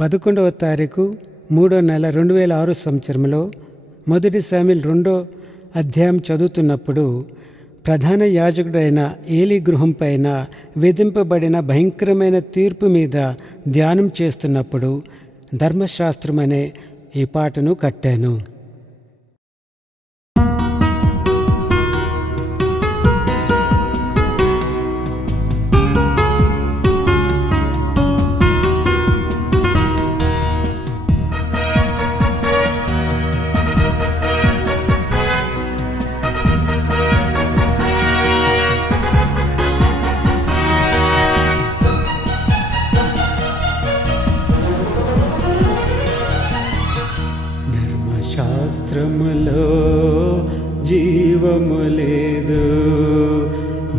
11వ తారీఖు 3వ నెల 2006 సంవత్సరంలో మొదటి శామ్యూయల్ 2వ అధ్యాయం చదువుతున్నప్పుడు ప్రధాన యాజకుడైన ఏలీ గృహం పైన విధింపబడిన భయంకరమైన తీర్పు మీద ధ్యానం చేస్తున్నప్పుడు ధర్మశాస్త్రం అనే ఈ పాటను కట్టాను. శాస్త్రములో జీవము లేదు,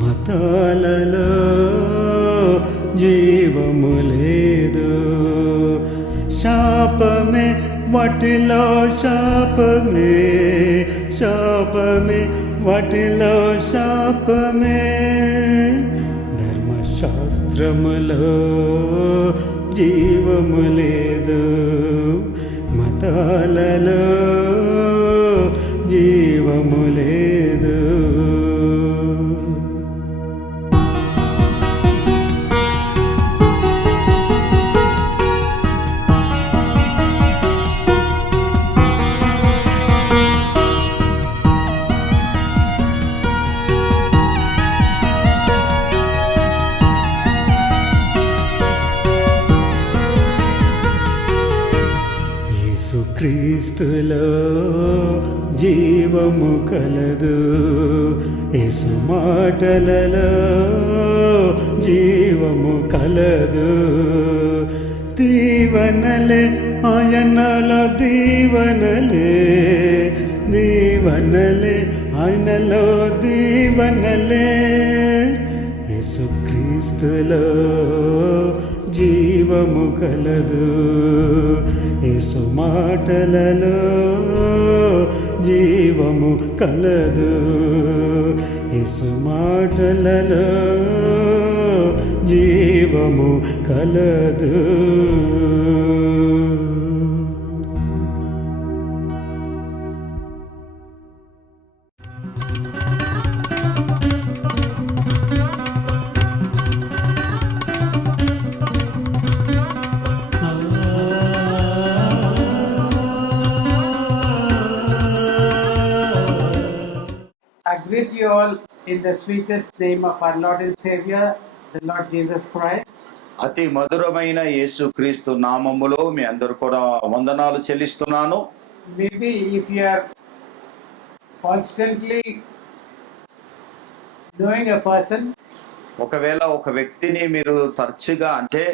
మతాలలో జీవము లేదు. శాపమే వాటిలో శాపమే, శాపమే వాటిలో శాపమే. ధర్మశాస్త్రములో జీవము లేదు, మతాలలో జీవము లేదు. క్రీస్తులో జీవము కలదు, యేసు మాటలలో జీవము కలదు. దీవనలే ఆయనలో దీవనలే, దీవనలే ఆయనలో దీవనలే. యేసు క్రీస్తులో జీవము కలదు, యేసు మాటలలో జీవము కలదు. యేసు మాటలలో జీవము కలదు. I greet you all in the sweetest name of our Lord and Savior, the Lord Jesus Christ. అతి మధురమైన యేసు క్రీస్తు నామములో మీ అందరూ కూడా వందనాలు చెల్లిస్తున్నాను. Maybe if you are constantly knowing a person, ఒకవేళ ఒక వ్యక్తిని మీరు తరచుగా అంటే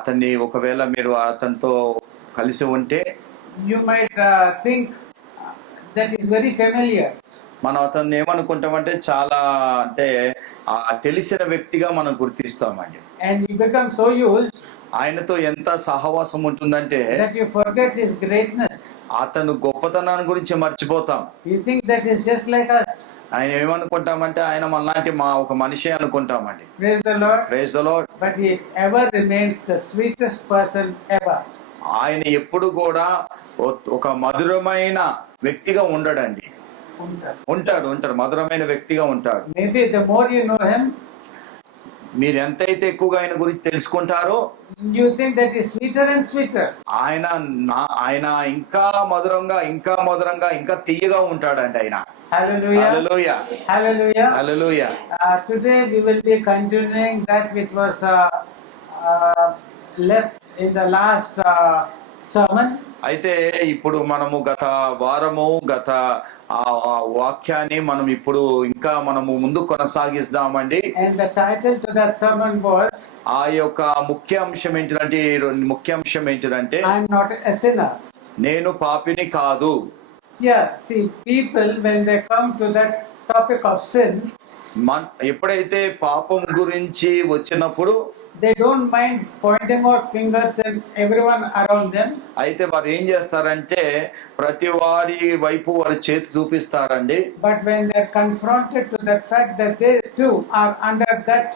అతన్ని ఒకవేళ మీరు అతనితో కలిసి ఉంటే you might think that is very familiar. మనం అతన్ని ఏమనుకుంటామంటే చాలా అంటే తెలిసిన వ్యక్తిగా మనం గుర్తిస్తామండి. And you become so used ఆయనతో ఎంత సహవాసం ఉంటుందంటే that you forget his greatness. అతను గొప్పతనాన్ని గురించి మర్చిపోతాం. You think that is just like us. ఆయన ఏమనుకుంటామంటే ఆయన మనలాంటి ఒక మనిషి అనుకుంటామండి. Praise the Lord. Praise the Lord. But he ever remains the sweetest person ever. ఆయన ఎప్పుడు కూడా ఒక మధురమైన వ్యక్తిగా ఉండడండి. ఉంటాడు మధురమైన వ్యక్తిగా ఉంటాడు. Maybe the more you know him, మీరు ఎంతైతే ఎక్కువగా ఆయన గురించి తెలుసుకుంటారో you think that is sweeter and sweeter. ఆయన ఇంకా మధురంగా ఇంకా తీయగా ఉంటాడండి ఆయన. Hallelujah. Hallelujah. Hallelujah. Hallelujah. Today we will be continuing that which was left in the last sermon. అయితే ఇప్పుడు మనము గత వాక్యాన్ని మనం ఇప్పుడు ఇంకా మనము ముందు కొనసాగిస్తామండి. And the title to that sermon was, ఆ యొక్క ముఖ్య అంశం ఏంటిదంటే I am not a sinner. నేను పాపిని కాదు. Yeah, see, people when they come to that topic of sin, ఎప్పుడైతే పాపం గురించి వచ్చినప్పుడు they don't mind pointing out fingers at everyone around them. అయితే వారు ఏం చేస్తారంటే ప్రతి వారి వైపు వారి చేతి చూపిస్తారండి. But when they are confronted to the fact that they too are under that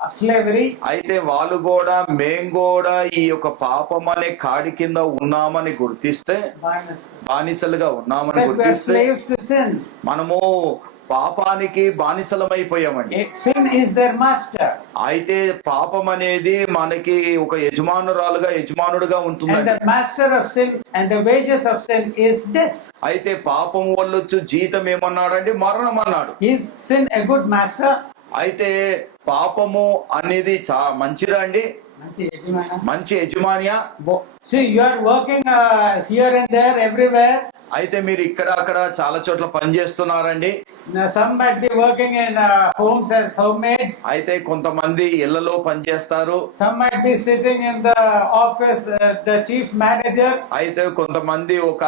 slavery. అయితే వాళ్ళు కూడా మేము కూడా ఈ యొక్క పాపం అనే కాడి కింద ఉన్నామని గుర్తిస్తే, బానిసలుగా ఉన్నామని That we are గుర్తిస్తే slaves to sin. మనము పాపానికి బానిసలమైపోయామండి. Sin is their master. అయితే పాపం అనేది మనకి ఒక యజమానుడుగా And ఉంటుందండి. the master of sin and the wages of sin is death. అయితే పాపం వల్లొచ్చు జీతం ఏమన్నాడండి? మరణం అన్నాడు. Is sin a good master? అయితే పాపము అనేది మంచిదా అండి? మంచి యజమానియా? See, you are working here and there, everywhere. అయితే మీరు ఇక్కడ అక్కడ చాలా చోట్ల పని చేస్తున్నారండి. Now, some might be working in homes as housemates. అయితే కొంతమంది ఇళ్లలో పని చేస్తారు. Some might be sitting in the office, the chief manager. అయితే కొంతమంది ఒక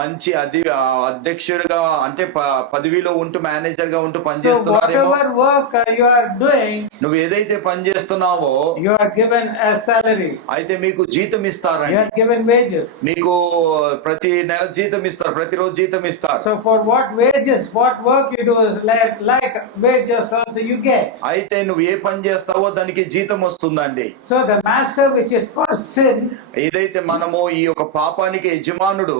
మంచి అధ్యక్షుడిగా అంటే పదవిలో ఉంటూ మేనేజర్ గా ఉంటూ పని So చేస్తున్నారేమో. whatever work you are doing, నువ్వు ఏదైతే పని చేస్తున్నావో you are given a salary. అయితే మీకు జీతం You ఇస్తారండి. are given wages. మీకు ప్రతి నెల జీతం ఇస్తారు, ప్రతిరోజు జీతం ఇస్తారు. So for what wages, what work you do is like wages also you get. అయితే నువ్వు ఏ పని చేస్తావో దానికి జీతం వస్తుందండి. So the master, which is called sin, ఏదైతే మనము ఈ యొక్క పాపానికి యజమానుడు,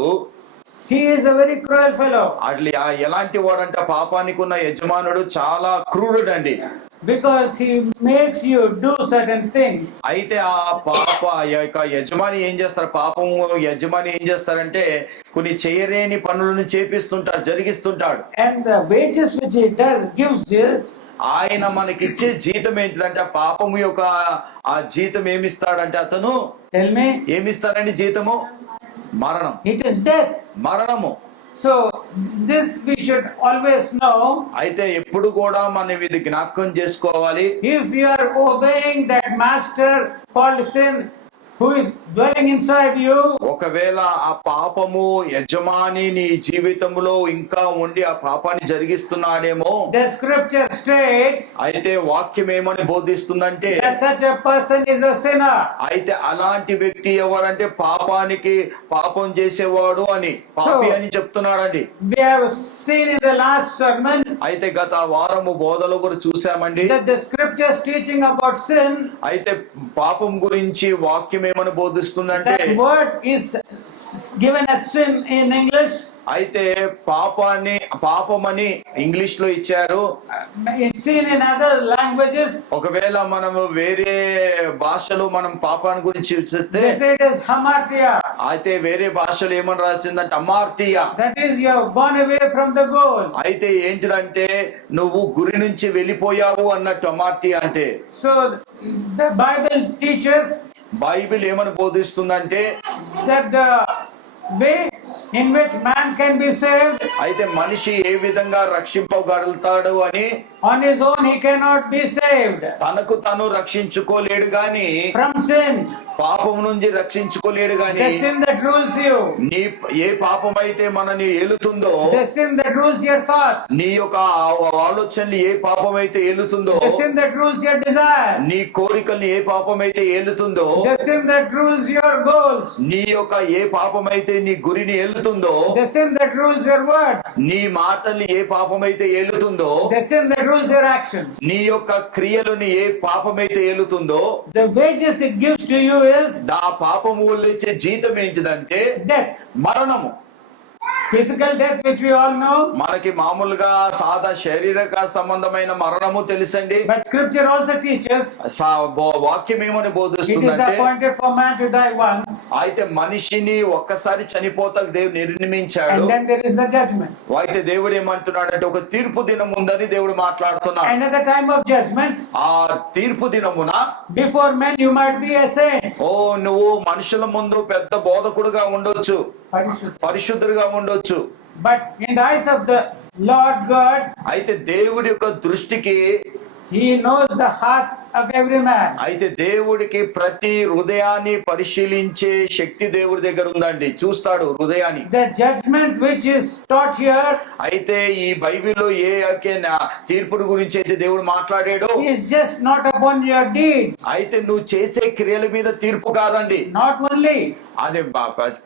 he is a very cruel fellow. అట్లా ఎలాంటి వాడంటే పాపానికి ఉన్న యజమానుడు చాలా క్రూరుడండి. Because he makes you do certain things. అయితే ఆ యొక్క యజమాని ఏం చేస్తారు? పాపం యజమాని ఏం చేస్తారంటే కొన్ని చేయలేని పనులను చేపిస్తుంటాడు, జరిగిస్తుంటాడు. And the wages which he gives is, ఆయన మనకిచ్చే జీతం ఏంటిదంటే ఆ పాపము యొక్క ఆ జీతం ఏమిస్తాడంటే అతను tell me, ఏమిస్తాడండి జీతము? మరణం. it is death. మరణము. So this we should always know. అయితే ఎప్పుడు కూడా మనం ఇది జ్ఞాపకం చేసుకోవాలి. If you are obeying that master called sin, who is dwelling inside you, ఒకవేళ ఆ పాపము యజమాని నీ జీవితంలో ఇంకా ఉండి ఆ పాపాన్ని జరిగిస్తున్నాడేమో, the scripture states అయితే వాక్యం ఏమని బోధిస్తుందంటే that such a person is a sinner. అయితే అలాంటి వ్యక్తి ఎవరంటే పాపం చేసేవాడు అని, పాపి అని చెప్తున్నాడండి. We have seen in the last sermon అయితే గత వారము బోధలో కూడా చూసామండి. that the scriptures teaching about sin, అయితే పాపం గురించి వాక్యం ఏమని బోధిస్తుందంటే, that word is given as sin in English. అయితే పాపమని ఇంగ్లీష్ లో ఇచ్చారు. It's seen in other languages. ఒకవేళ మనము వేరే భాషలో మనం పాపాన్ని గురించి చూస్తే They say it is hamartia. అయితే వేరే భాషలో ఏమని రాసిందంటే అమార్తియా. That is, you have gone away from the goal. అయితే ఏంటిదంటే నువ్వు గురి నుంచి వెళ్ళిపోయావు అన్నట్టు అమార్తియా అంటే. So the Bible teaches Bible ఏమని బోధిస్తుందంటే that the way in which man can be saved, అయితే మనిషి ఏ విధంగా రక్షింపగలుగుతాడు అని, on his own he cannot be saved తనకు తను రక్షించుకోలేడు గాని, from sin, పాపం నుంచి రక్షించుకోలేడు గాని, the sin that rules you, నీ ఏ పాపం అయితే మనని ఏలుతుందో, the sin that rules your thoughts, నీ యొక్క ఆలోచనలు ఏ పాపం అయితే ఏలుతుందో, the sin that rules your desires, నీ కోరికల్ని ఏ పాపం అయితే ఏలుతుందో, the sin that rules your goals, నీ యొక్క ఏ పాపం అయితే నీ గురిని ఏలుతుందో, the sin that rules your words, నీ మాటల్ని ఏ పాపం అయితే ఏలుతుందో, the sin that rules your actions. నీ యొక్క క్రియలని ఏ పాపం అయితే ఏలుతుందో, The wages it gives to you is ఆ పాపము వల్ల ఇచ్చే జీతం ఏంటిదంటే death. మరణము. Physical death, which we all know, మనకి మామూలుగా సాదా శారీరక సంబంధమైన మరణము తెలుసండి. but scripture also teaches వాక్యం ఏమని it is బోధిస్తుందంటే appointed for man to die once, అయితే మనిషిని ఒక్కసారి చనిపోతాకు దేవుడు నిర్ణయించాడు. and then there is the judgment. అయితే దేవుడు ఏమంటున్నాడంటే ఒక తీర్పు దినం ఉందని దేవుడు మాట్లాడుతున్నాడు. And at the time of judgment, ఆ తీర్పు దినమున before men you might be a saint, నువ్వు మనుషుల ముందు పెద్ద బోధకుడుగా ఉండొచ్చు, పరిశుద్ధుడిగా ఉండొచ్చు. but in the eyes of the Lord God, అయితే దేవుడి యొక్క దృష్టికి He knows the hearts of every man. అయితే దేవుడికి ప్రతి హృదయాన్ని పరిశీలించే శక్తి దేవుడి దగ్గర ఉందండి, చూస్తాడు హృదయాన్ని. The judgment which is taught here అయితే ఈ బైబిల్లో ఏ తీర్పుడు గురించి అయితే దేవుడు మాట్లాడాడో is just not upon your deeds. అయితే నువ్వు చేసే క్రియల మీద తీర్పు కాదండి. Not only, అదే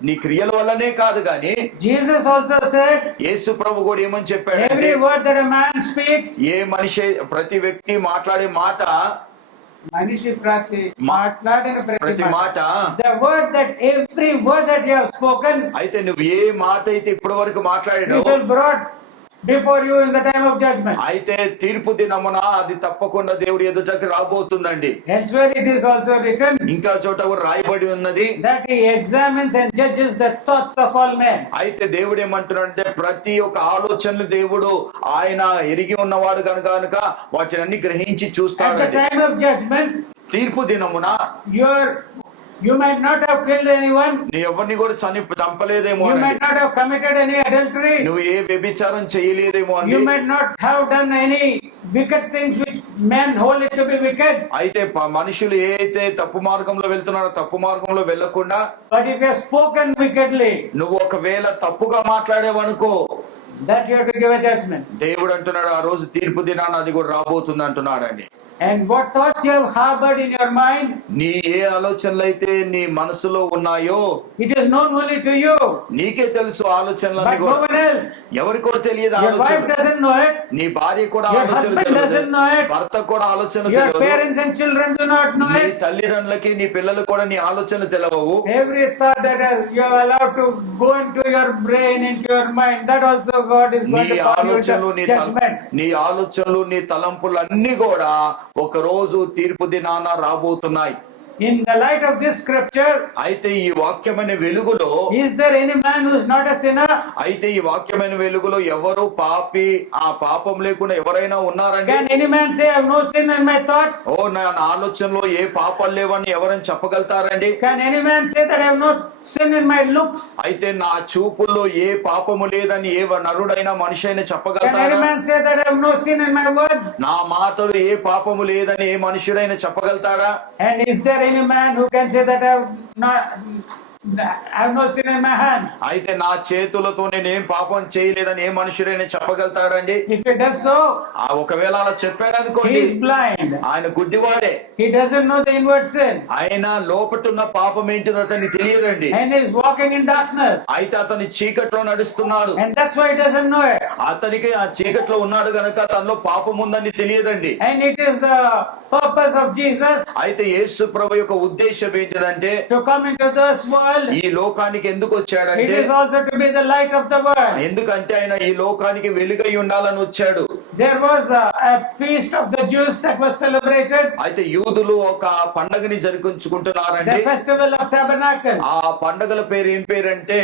నీ క్రియల వల్లనే కాదు గాని Jesus also said, యేసు ప్రభు కూడా ఏమని చెప్పాడు, every word that a man speaks, ఏ మనిషి ప్రతి వ్యక్తి మాట్లాడే మాట మనిషి మాట్లాడిన ప్రతి మాట the word that every word that you have spoken, అయితే నువ్వు ఏ మాట అయితే ఇప్పటి వరకు it మాట్లాడావు will brought before you in the time of judgment. అయితే తీర్పు దినమున అది తప్పకుండా దేవుడి ఎదుటకి రాబోతుందండి. Elsewhere it is also written ఇంకా చోట కూడా రాయబడి ఉన్నది that he examines and judges the thoughts of all men. అయితే దేవుడు ఏమంటున్నాడంటే ప్రతి ఒక్క ఆలోచనలు దేవుడు ఆయన ఎరిగి ఉన్నవాడు కనుక వాటిని అన్ని గ్రహించి At చూస్తాడు. the time of judgment, తీర్పు దినమున you might not have killed anyone. నీ ఎవరిని కూడా చంపలేదేమో You అని, might not have committed any adultery. నువ్వు ఏ వ్యభిచారం చేయలేదేమో అని, You might not have done any wicked things which men hold it to be wicked. అయితే మనుషులు ఏ అయితే తప్పు మార్గంలో వెళ్తున్నారో తప్పు మార్గంలో వెళ్లకుండా, But if you have spoken wickedly, నువ్వు ఒకవేళ తప్పుగా మాట్లాడేవనుకో that you have to give a judgment. దేవుడు అంటున్నాడు ఆ రోజు తీర్పు దినాన అది కూడా రాబోతుంది అంటున్నాడు అండి. And what thoughts you have harbored in your mind, నీ ఏ ఆలోచనలు అయితే నీ మనసులో ఉన్నాయో it is known only to you, నీకే తెలుసు ఆలోచనలన్నీ but no కూడా. one else. ఎవరికో తెలియదు Your wife ఆలోచన. doesn't know it. నీ భార్య కూడా Your ఆలోచన husband doesn't తెలియదు, know it. భర్త కూడా ఆలోచన Your తెలియదు, parents and children do not know నీ it. తల్లిదండ్రులకి నీ పిల్లలు కూడా నీ ఆలోచన తెలవవు. Every thought that you are allowed to go into your brain, into your mind, that also God is నీ going to call you ఆలోచనలు to judgment. నీ ఆలోచనలు నీ తలంపులు అన్ని కూడా ఒక రోజు తీర్పు దినాన రాబోతున్నాయి. In the light of this scripture, అయితే ఈ వాక్యమైన వెలుగులో is there any man who is not a sinner? అయితే ఈ వాక్యమైన వెలుగులో ఎవరు పాపి ఆ పాపం లేకుండా ఎవరైనా ఉన్నారండి? Can any man say I have no sin in my thoughts? ఓ నా ఆలోచనలో ఏ పాపాలు లేవని ఎవరైనా చెప్పగలుగుతారండి? Can any man say that I have no sin in my looks? అయితే నా చూపుల్లో ఏ పాపము లేదని ఏ నరుడైనా మనిషి అయినా Can any చెప్పగలుగుతారా? man say that I have no sin in my words? నా మాటలు ఏ పాపము లేదని ఏ మనుషుడైనా చెప్పగలుగుతాడా? And is there any man who can say that I have no sin in my hands? అయితే నా చేతులతో నేనేం పాపం చేయలేదని ఏ మనుషుడైనా చెప్పగలుగుతాడండి? If he does so, ఒకవేళ అలా he చెప్పారనుకోండి, is blind. ఆయన గుడ్డివాడే. He doesn't know the inward sin. ఆయన లోపటున్న పాపం ఏంటిదో అతనికి తెలియదండి. And he is walking in darkness. అయితే అతని చీకట్లో నడుస్తున్నాడు. And that's why he doesn't know it. అతనికి ఆ చీకట్లో ఉన్నాడు గనక తనలో పాపం ఉందని తెలియదండి. And it is the purpose of Jesus అయితే యేసు ప్రభు యొక్క ఉద్దేశం ఏంటిదంటే to come into this world. ఈ లోకానికి ఎందుకు It వచ్చాడంటే is also to be the light of the world. ఎందుకంటే ఆయన ఈ లోకానికి వెలుగై ఉండాలని వచ్చాడు. There was a feast of the Jews that was celebrated, అయితే యూదులు ఒక పండగని the జరుపుకుంటున్నారండి. festival of tabernacles. ఆ పండగల పేరు ఏం పేరంటే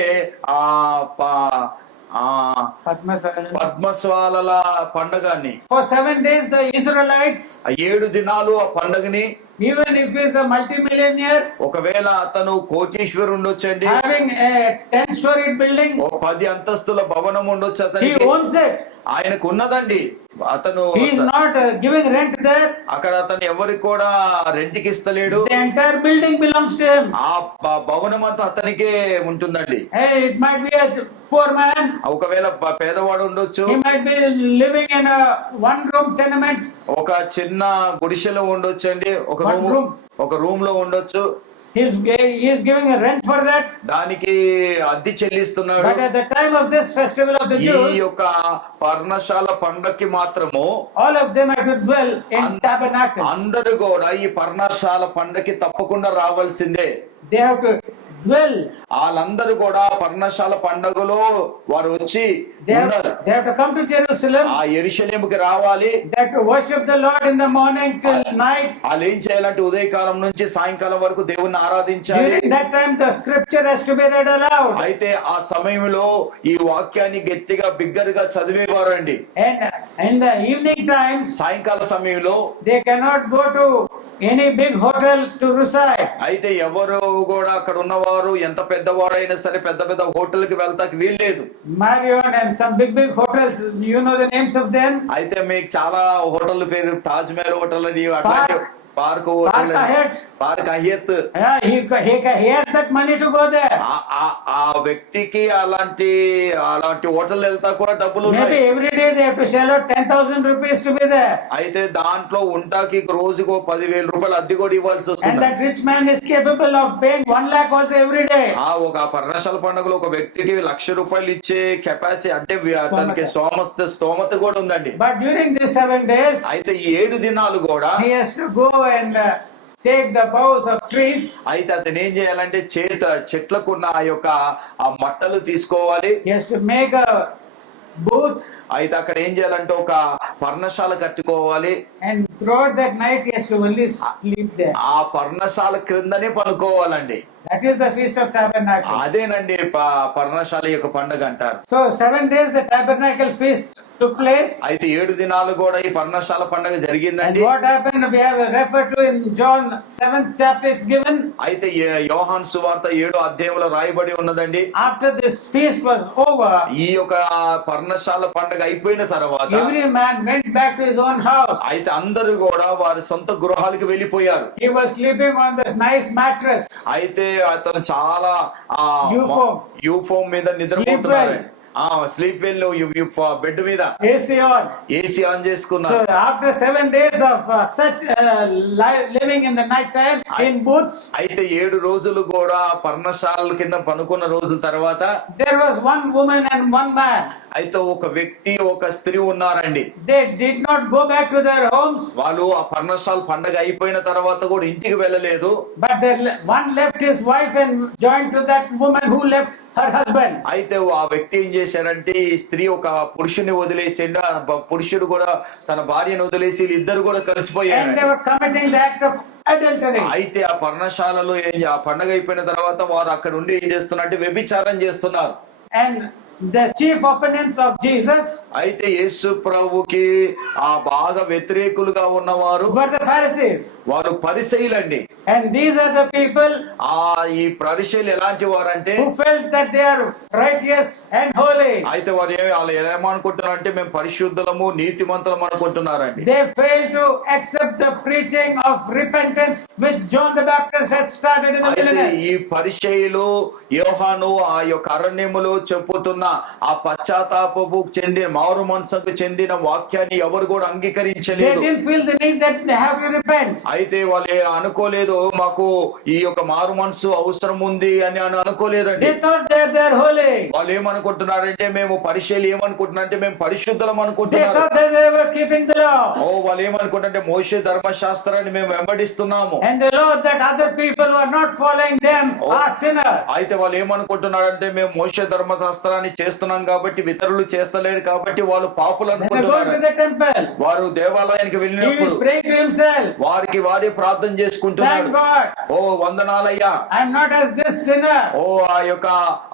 పద్మస్వాలల పండగని. For 7 days the Israelites, 7 దినాలు ఆ పండగని, even if he is a multimillionaire ఒకవేళ అతను కోటీశ్వరు ఉండొచ్చండి, having a 10-storied building, ఓ 10 అంతస్తుల భవనం ఉండొచ్చు he అతనికి, owns it. ఆయనకు ఉన్నదండి. అతను He is not giving rent there. అక్కడ అతను ఎవరికి కూడా రెంట్కి ఇస్తలేడు. The entire building belongs to him. ఆ భవనం అంతా అతనికే ఉంటుందండి. Hey, it might be a poor man. ఒకవేళ పేదవాడు ఉండొచ్చు, He might be living in a one-room tenement. ఒక చిన్న గుడిసెలో ఉండొచ్చు అండి, ఒక రూమ్ లో ఉండొచ్చు. He is giving a rent for that. దానికి అద్దె చెల్లిస్తున్నాడు. But at the time of this festival of the ఈ Jews, యొక్క పర్ణశాల పండక్కి మాత్రము all of them have to dwell in tabernacles. అందరూ కూడా ఈ పర్ణశాల పండక్కి తప్పకుండా రావాల్సిందే. They have to dwell. వాళ్ళందరూ కూడా పర్ణశాల పండగలో వారు వచ్చి They ఉండాలి. have to come to Jerusalem. ఆ యెరూషలేముకి రావాలి. They have to worship the Lord in the morning till night. వాళ్ళు ఏం చేయాలంటే ఉదయకాలం నుంచి సాయంకాలం వరకు దేవుణ్ణి ఆరాధించాలి. During that time, the scripture has to be read aloud. అయితే ఆ సమయంలో ఈ వాక్యాన్ని గట్టిగా బిగ్గరగా చదివేవారండి. And in the evening times, సాయంకాల సమయంలో they cannot go to any big hotel to reside. అయితే ఎవరు కూడా అక్కడ ఉన్నవారు ఎంత పెద్దవాడైనా సరే పెద్ద పెద్ద హోటల్ కి వెళ్తాకి వీల్లేదు. Marriott and some big hotels, you know the names of them? అయితే మీకు చాలా హోటల్ పేరు తాజ్ మహల్ హోటల్ అని అట్లాంటి Park Hotel, Park Hyatt. Yeah, he has that money to go there. ఆ వ్యక్తికి అలాంటి హోటల్ వెళ్తా కూడా డబ్బులు Maybe ఉన్నాయి. every day they have to shell out 10,000 rupees to be there. అయితే దాంట్లో ఉంటాకి రోజుకు 10,000 రూపాయలు అద్దె కూడా ఇవ్వాల్సి And వస్తుంది. that rich man is capable of paying 1 lakh also every day. ఒక పర్ణశాల పండుగలో ఒక వ్యక్తికి 1,00,000 రూపాయలు ఇచ్చే కెపాసిటీ అంటే తనకి స్తోమత కూడా ఉందండి. But during these 7 days, అయితే ఈ 7 దినాలు కూడా he has to go and take the boughs of trees. అయితే అతను ఏం చేయాలంటే చెట్లకున్న ఆ యొక్క ఆ మట్టలు తీసుకోవాలి. He has to make a booth, అయితే అక్కడ ఏం చేయాలంటే ఒక పర్ణశాల కట్టుకోవాలి. and throughout that night he has to only sleep there. ఆ పర్ణశాల క్రిందనే పనుకోవాలండి. That is the Feast of Tabernacles. అదేనండి పర్ణశాల యొక్క పండుగ అంటారు. So 7 days the tabernacle feast took place. అయితే 7 దినాలు కూడా ఈ పర్ణశాల పండుగ And జరిగిందండి. what happened, we have referred to in John 7th chapter, it's given. అయితే యోహాను సువార్త 7వ అధ్యాయంలో రాయబడి ఉన్నదండి. After this feast was over, ఈ యొక్క పర్ణశాల పండుగ అయిపోయిన తర్వాత every man went back to his own house. అయితే అందరూ కూడా వారి సొంత గృహాలకు వెళ్ళిపోయారు. He was sleeping on this nice mattress. అయితే అతను చాలా యూఫోమ్ మీద నిద్రపోతున్నారు. స్లీప్ వెల్ బెడ్ మీద AC on. AC on So చేసుకున్నారు. after 7 days of such living in the night time in booths, అయితే 7 రోజులు కూడా పర్ణశాల కింద పనుకున్న రోజుల తర్వాత there was one woman and one man. అయితే ఒక వ్యక్తి ఒక స్త్రీ ఉన్నారండి. They did not go back to their homes, వాళ్ళు ఆ పర్ణశాల పండగ అయిపోయిన తర్వాత కూడా ఇంటికి వెళ్ళలేదు. but one left his wife and joined to that woman who left her husband. అయితే ఆ వ్యక్తి ఏం చేశారంటే ఈ స్త్రీ ఒక పురుషుని వదిలేసిండు. పురుషుడు కూడా తన భార్యను వదిలేసి ఇద్దరు కూడా And they కలిసిపోయారు. were committing the act of adultery. అయితే ఆ పర్ణశాలలో ఆ పండగ అయిపోయిన తర్వాత వారు అక్కడ ఉండి ఏం చేస్తున్నారంటే వ్యభిచారం చేస్తున్నారు. And the chief opponents of Jesus అయితే యేసు ప్రభుకి ఆ బాగా వ్యతిరేకులుగా ఉన్నవారు were the Pharisees. వారు పరిసయ్యులండి. And these are the people ఈ పరిసయ్యులు ఎలాంటి వారంటే who felt that they are righteous and holy. అయితే వారు వాళ్ళు ఏమనుకుంటున్నారంటే మేము పరిశుద్ధులము నీతిమంతులం అనుకుంటున్నారండి. They failed to accept the preaching of repentance which John the Baptist had started in the అయితే wilderness. ఈ పరిసయ్యులు యోహాను ఆ యొక్క అరణ్యములో చెప్పుతున్న ఆ పశ్చాత్తాపపు చెందిన మారు మనసుకు చెందిన వాక్యాన్ని ఎవరు కూడా They అంగీకరించలేదు. didn't feel the need that they have to repent. అయితే వాళ్ళు అనుకోలేదు మాకు ఈ యొక్క మారు మనసు అవసరం ఉంది అని అనుకోలేదండి. They thought that they are holy. వాళ్ళు ఏమనుకుంటున్నారంటే మేము పరిశీలి ఏమనుకుంటున్నారంటే మేము పరిశుద్ధులం They అనుకుంటున్నారు. thought that they were keeping the law. వాళ్ళు ఏమనుకుంటారంటే మోషే ధర్మశాస్త్రాన్ని మేము వెంబడిస్తున్నాము. And the law that other people who are not following them are sinners. అయితే వాళ్ళు ఏమనుకుంటున్నారంటే మేము మోషే ధర్మశాస్త్రాన్ని చేస్తున్నాం కాబట్టి ఇతరులు చేస్తలేరు కాబట్టి వాళ్ళు పాపులు Then they go to అనుకుంటున్నారు. the temple. వారు దేవాలయానికి He వెళ్ళినప్పుడు is praying to himself. వారికి వారే ప్రార్థన Thank చేసుకుంటున్నారు. God. ఓ వందనాలయ్యా. I am not as this sinner. ఓ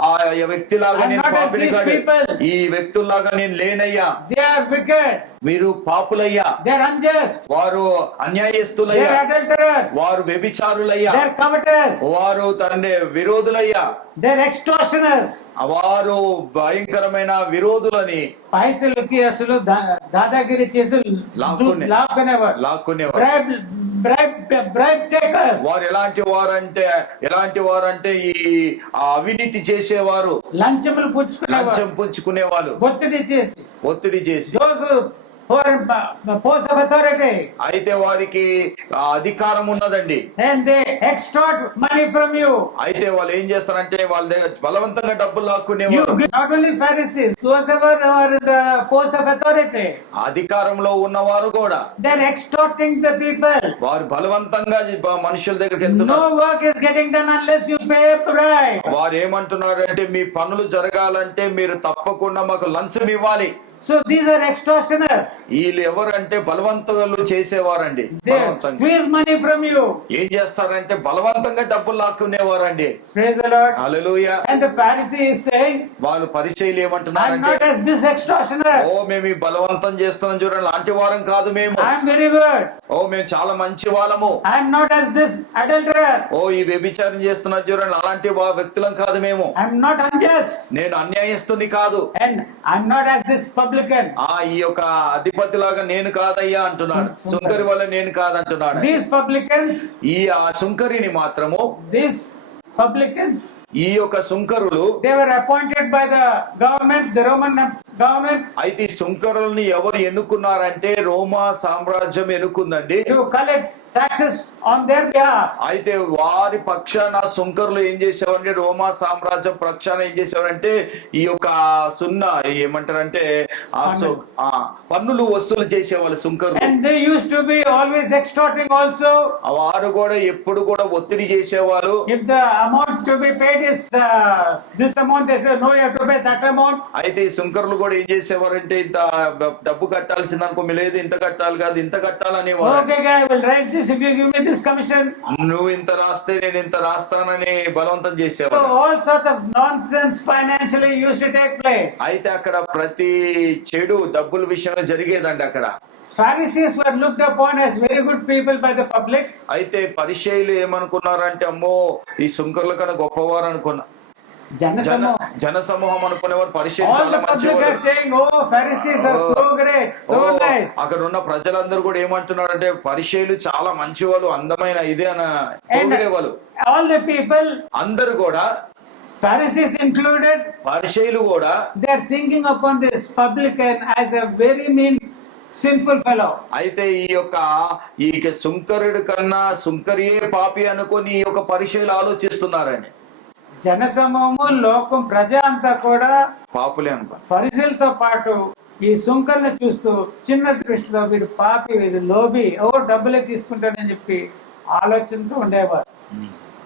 ఆ వ్యక్తిలాగా I'm నేను not as పాపిని these కాదు. people. ఈ వ్యక్తుల్లాగా నేను లేనయ్యా. They are wicked. మీరు పాపులయ్యా. They are unjust. వారు They అన్యాయస్తులయ్యా. are adulterers. వారు వ్యభిచారులయ్యా. They are covetous. వారు తండ్రి విరోధులయ్యా. They are extortioners. వారు భయంకరమైన విరోధులని పైసలకి అసలు దాదాగిరి చేసి లాక్కునేవారు. లాక్కునేవారు. Bribe takers. వారు ఎలాంటి వారంటే ఈ అవినీతి చేసేవారు. లంచములు పుచ్చుకునేవారు. లంచం పుచ్చుకునేవాళ్ళు. ఒత్తిడి చేసి పోస్ట్ ఆఫ్ అథారిటీ. అయితే వారికి అధికారం ఉన్నదండి. And they extort money from you. అయితే వాళ్ళు ఏం చేస్తారంటే వాళ్ళ దగ్గర బలవంతంగా డబ్బులు లాక్కునేవారు. Not only Pharisees, those who are in the post of authority. అధికారంలో ఉన్నవారు కూడా They are extorting the people. వారు బలవంతంగా మనుషుల దగ్గరికి వెళ్తున్నారు. No work is getting done unless you pay a bribe. వారు ఏమంటున్నారు అంటే మీ పనులు జరగాలంటే మీరు తప్పకుండా మాకు లంచం ఇవ్వాలి. So these are extortioners. వీళ్ళు ఎవరంటే బలవంతులు చేసేవారండి. They squeeze money from you. ఏం చేస్తారంటే బలవంతంగా డబ్బులు లాక్కునేవారండి. Praise the Lord. Hallelujah. And the Pharisee is saying, వాళ్ళు పరిచయులు I'm ఏమంటున్నారంటే not as this extortioner. మేము ఈ బలవంతం చేస్తున్నాం చూడండి లాంటి వారం కాదు మేము. I'm very good. మేము చాలా మంచి వాళ్ళము. I'm not as this adulterer. ఈ వ్యభిచారం చేస్తున్నారు చూడండి అలాంటి వ్యక్తులం కాదు మేము. I'm not unjust. నేను అన్యాయస్తుని కాదు. And I'm not as this publican. ఈ యొక్క అధిపతిలాగా నేను కాదయ్యా అంటున్నాడు. సుంకరి వల్ల నేను కాదంటున్నాడు. These publicans, ఈ సుంకరిని మాత్రము these publicans, ఈ యొక్క సుంకరులు they were appointed by the government, the Roman government, అయితే ఈ సుంకరుల్ని ఎవరు ఎన్నుకున్నారంటే రోమా సామ్రాజ్యం ఎన్నుకుందండి. to collect taxes on their behalf. అయితే వారి పక్షాన సుంకరులు ఏం చేసేవారంటే రోమా సామ్రాజ్యం పక్షాన ఏం చేసేవారంటే ఈ యొక్క సున్నా ఏమంటారంటే ఆ పన్నులు వసూలు చేసేవాళ్ళు సుంకరులు. And they used to be always extorting also. వారు కూడా ఎప్పుడు కూడా ఒత్తిడి చేసేవాళ్ళు. If the amount to be paid is this amount, they say no, you have to pay that amount. అయితే ఈ సుంకరులు కూడా ఏం చేసేవారంటే ఇంత డబ్బు కట్టాల్సింది అనుకో, లేదు ఇంత కట్టాలి కాదు ఇంత కట్టాలని. Okay, guy, I will write this if you give me this commission. నువ్వు ఇంత రాస్తే నేను ఇంత రాస్తానని బలవంతం So చేసేవారు. all sorts of nonsense financially used to take place. అయితే అక్కడ ప్రతి చెడు డబ్బుల విషయంలో జరిగేదండి అక్కడ. Pharisees were looked upon as very good people by the public. అయితే పరిచయులు ఏమనుకున్నారంటే అమ్మో ఈ సుంకరుల కన్నా గొప్పవారు అనుకున్నా. జన సమూహం అనుకునేవారు పరిచయం All చాలా the public మంచివారు. are saying, oh, Pharisees are so great, so nice. అక్కడ ఉన్న ప్రజలందరూ కూడా ఏమంటున్నారంటే పరిచయులు చాలా మంచివాళ్ళు, అందమైన ఇదే అని And పొగిడేవాళ్ళు. all the people, అందరూ కూడా Pharisees included, పరిచయులు కూడా they are thinking upon this publican as a very mean, sinful fellow. అయితే ఈ సుంకరుడి కన్నా సుంకరియే పాపి అనుకొని ఈ యొక్క పరిచయులు ఆలోచిస్తున్నారని. జనసమూహము లోకం ప్రజ అంతా కూడా పాపులే అనుకో. ఫరిసీలతో పాటు ఈ సుంకర్ని చూస్తూ చిన్న దృష్టిలో వీడు పాపి, వీడు లోబి, డబ్బులే తీసుకుంటానని చెప్పి ఆలోచనతో ఉండేవారు.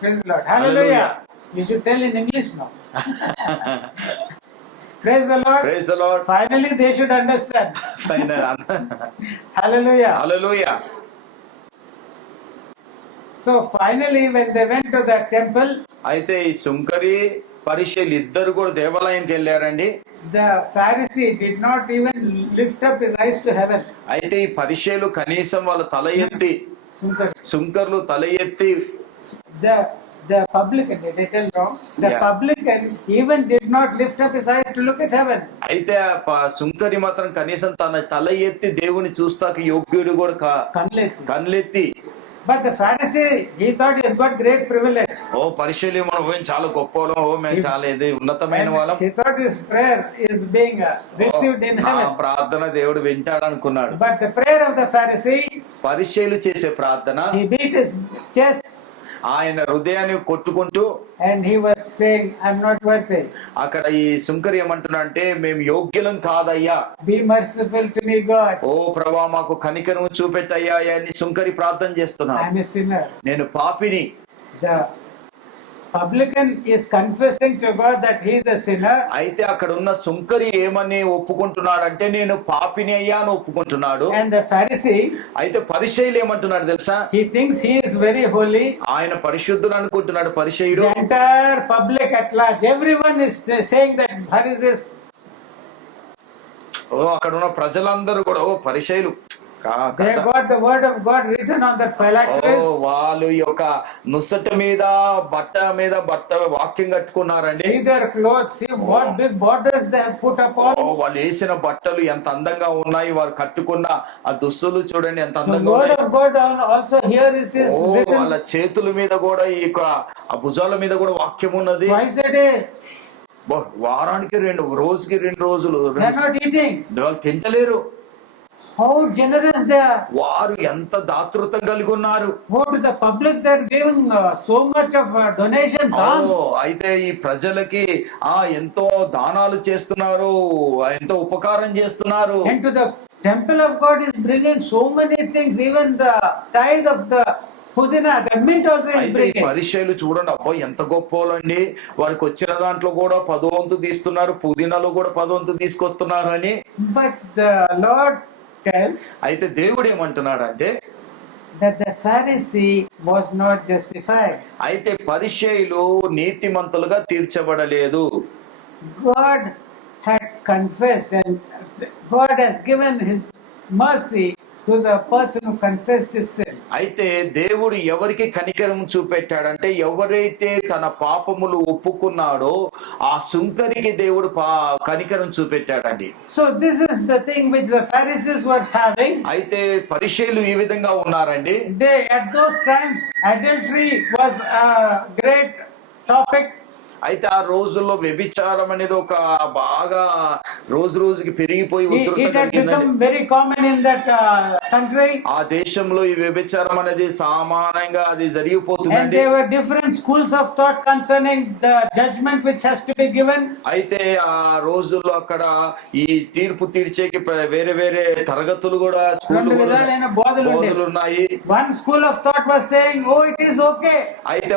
Praise the Lord. Hallelujah. You should tell in English now. Praise the Lord. Praise the Lord. Finally they should understand. Hallelujah. Hallelujah. So finally when they went to the temple, అయితే ఈ సుంకరి పరిచయులు ఇద్దరు కూడా దేవాలయంకి వెళ్ళారండి. the Pharisee did not even lift up his eyes to heaven. అయితే ఈ పరిచయులు కనీసం వాళ్ళ తల ఎత్తి, సుంకర్లు తల ఎత్తి, the publican, they tell wrong, the Yeah. publican even did not lift up his eyes to look at heaven. అయితే సుంకరి మాత్రం కనీసం తన తల ఎత్తి దేవుని చూస్తాక యోగ్యుడు కూడా కళ్ళెత్తి. But the Pharisee, he thought he has got great privilege. పరిచయులు మనం చాలా గొప్ప వాళ్ళం, మేము చాలా ఇది ఉన్నతమైన వాళ్ళం. He thought his prayer is being received in heaven. ప్రార్థన దేవుడు వింటాడు అనుకున్నాడు. But the prayer of the Pharisee, పరిచయులు చేసే ప్రార్థన, he beat his chest ఆయన హృదయాన్ని కొట్టుకుంటూ and he was saying, I'm not worthy. అక్కడ ఈ సుంకరి ఏమంటున్నా అంటే మేము యోగ్యులం కాదయ్యా, Be merciful to me, God. ఓ ప్రభా మాకు కనికరం చూపెట్టయ్యా అని సుంకరి ప్రార్థన చేస్తున్నా. I'm a sinner. నేను పాపిని. The publican is confessing to God that he is a sinner. అయితే అక్కడ ఉన్న సుంకరి ఏమని ఒప్పుకుంటున్నాడంటే నేను పాపిని అయ్యా అని ఒప్పుకుంటున్నాడు. And the Pharisee, అయితే పరిచయులు ఏమంటున్నాడు తెలుసా? he thinks he is very holy. ఆయన పరిశుద్ధుడు అనుకుంటున్నాడు పరిచయుడు. The entire public at large, everyone is saying that Pharisees. అక్కడ ఉన్న ప్రజలందరూ కూడా పరిచయులు They got the word of God written on their phylacteries. వాళ్ళు యొక్క నుసట మీద బట్ట వాక్యం కట్టుకున్నారండి. See their clothes, see what big borders they have put upon. వాళ్ళు వేసిన బట్టలు ఎంత అందంగా ఉన్నాయి, వారు కట్టుకున్న ఆ దుస్తులు చూడండి ఎంత The అందంగా word ఉన్నాయి. of God also here it is written. వాళ్ళ చేతుల మీద కూడా ఈ ఆ భుజాల మీద కూడా వాక్యం ఉన్నది. Twice a day. వారానికి రోజుకి 2 రోజులు They are not eating. వాళ్ళు తింటలేరు. How generous they are. వారు ఎంత దాతృత్వం కలిగి ఉన్నారు. To the public they are giving so much of donations. అయితే ఈ ప్రజలకి ఎంతో దానాలు చేస్తున్నారు, ఎంతో ఉపకారం చేస్తున్నారు. And to the temple of God is bringing so many things, even the tithe of the పుదీనా, the mint also is అయితే ఈ bringing. పరిచయులు చూడండి అబ్బా ఎంత గొప్పలండి, వారికి వచ్చిన దాంట్లో కూడా 10వ వంతు తీస్తున్నారు, పుదీనాలో కూడా 10వ వంతు తీసుకొస్తున్నారు అని. But the Lord tells, అయితే దేవుడు ఏమంటున్నాడంటే that the Pharisee was not justified. అయితే పరిచయులు నీతిమంతులుగా తీర్చబడలేదు. God had confessed and God has given his mercy to the person who confessed his sin. అయితే దేవుడు ఎవరికి కనికరం చూపెట్టాడంటే ఎవరైతే తన పాపములు ఒప్పుకున్నాడో ఆ సుంకరికి దేవుడు కనికరం చూపెట్టాడండి. So this is the thing which the Pharisees were having. అయితే పరిచయులు ఈ విధంగా ఉన్నారండి. They at those times adultery was a great topic. అయితే ఆ రోజుల్లో వ్యభిచారం అనేది ఒక బాగా రోజు రోజుకి పెరిగిపోయి It ఉధృతం had కలిగిందండి. become very common in that country. ఆ దేశంలో ఈ వ్యభిచారం అనేది సామాన్యంగా అది And జరిగిపోతుందండి. there were different schools of thought concerning the judgment which has to be given. అయితే ఆ రోజుల్లో అక్కడ ఈ తీర్పు తీర్చేకి వేరే వేరే తరగతులు కూడా స్కూల్ రెండు విధాలైన బోధలు ఉండేవి. బోధలు ఉన్నాయి. One school of thought was saying, oh, it is okay. అయితే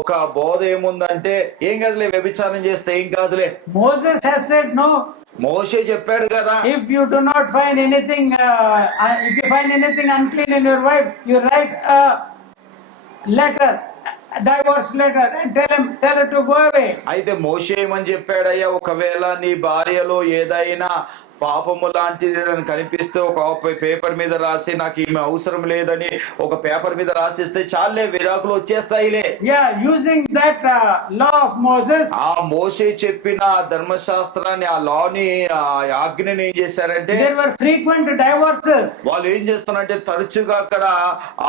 ఒక బోధ ఏముందంటే ఏం కాదులే వ్యభిచారం చేస్తే ఏం కాదులే. Moses has said, no, మోషే చెప్పాడు కదా, if you do not find anything, if you find anything unclean in your wife, you write a letter, a divorce letter, and tell her to go away. అయితే మోషే ఏమని చెప్పాడయ్యా, ఒకవేళ నీ భార్యలో ఏదైనా పాపము లాంటిది కనిపిస్తే ఒక పేపర్ మీద రాసి నాకు ఈమె అవసరం లేదని ఒక పేపర్ మీద రాసిస్తే చాలే, విడాకులు వచ్చేస్తాయిలే. Yeah, using that law of Moses, ఆ మోషే చెప్పిన ధర్మశాస్త్రాన్ని, ఆ లాని, ఆ ఆజ్ఞని ఏం చేశారంటే there were frequent divorces వాళ్ళు ఏం చేస్తున్నారంటే తరచుగా అక్కడ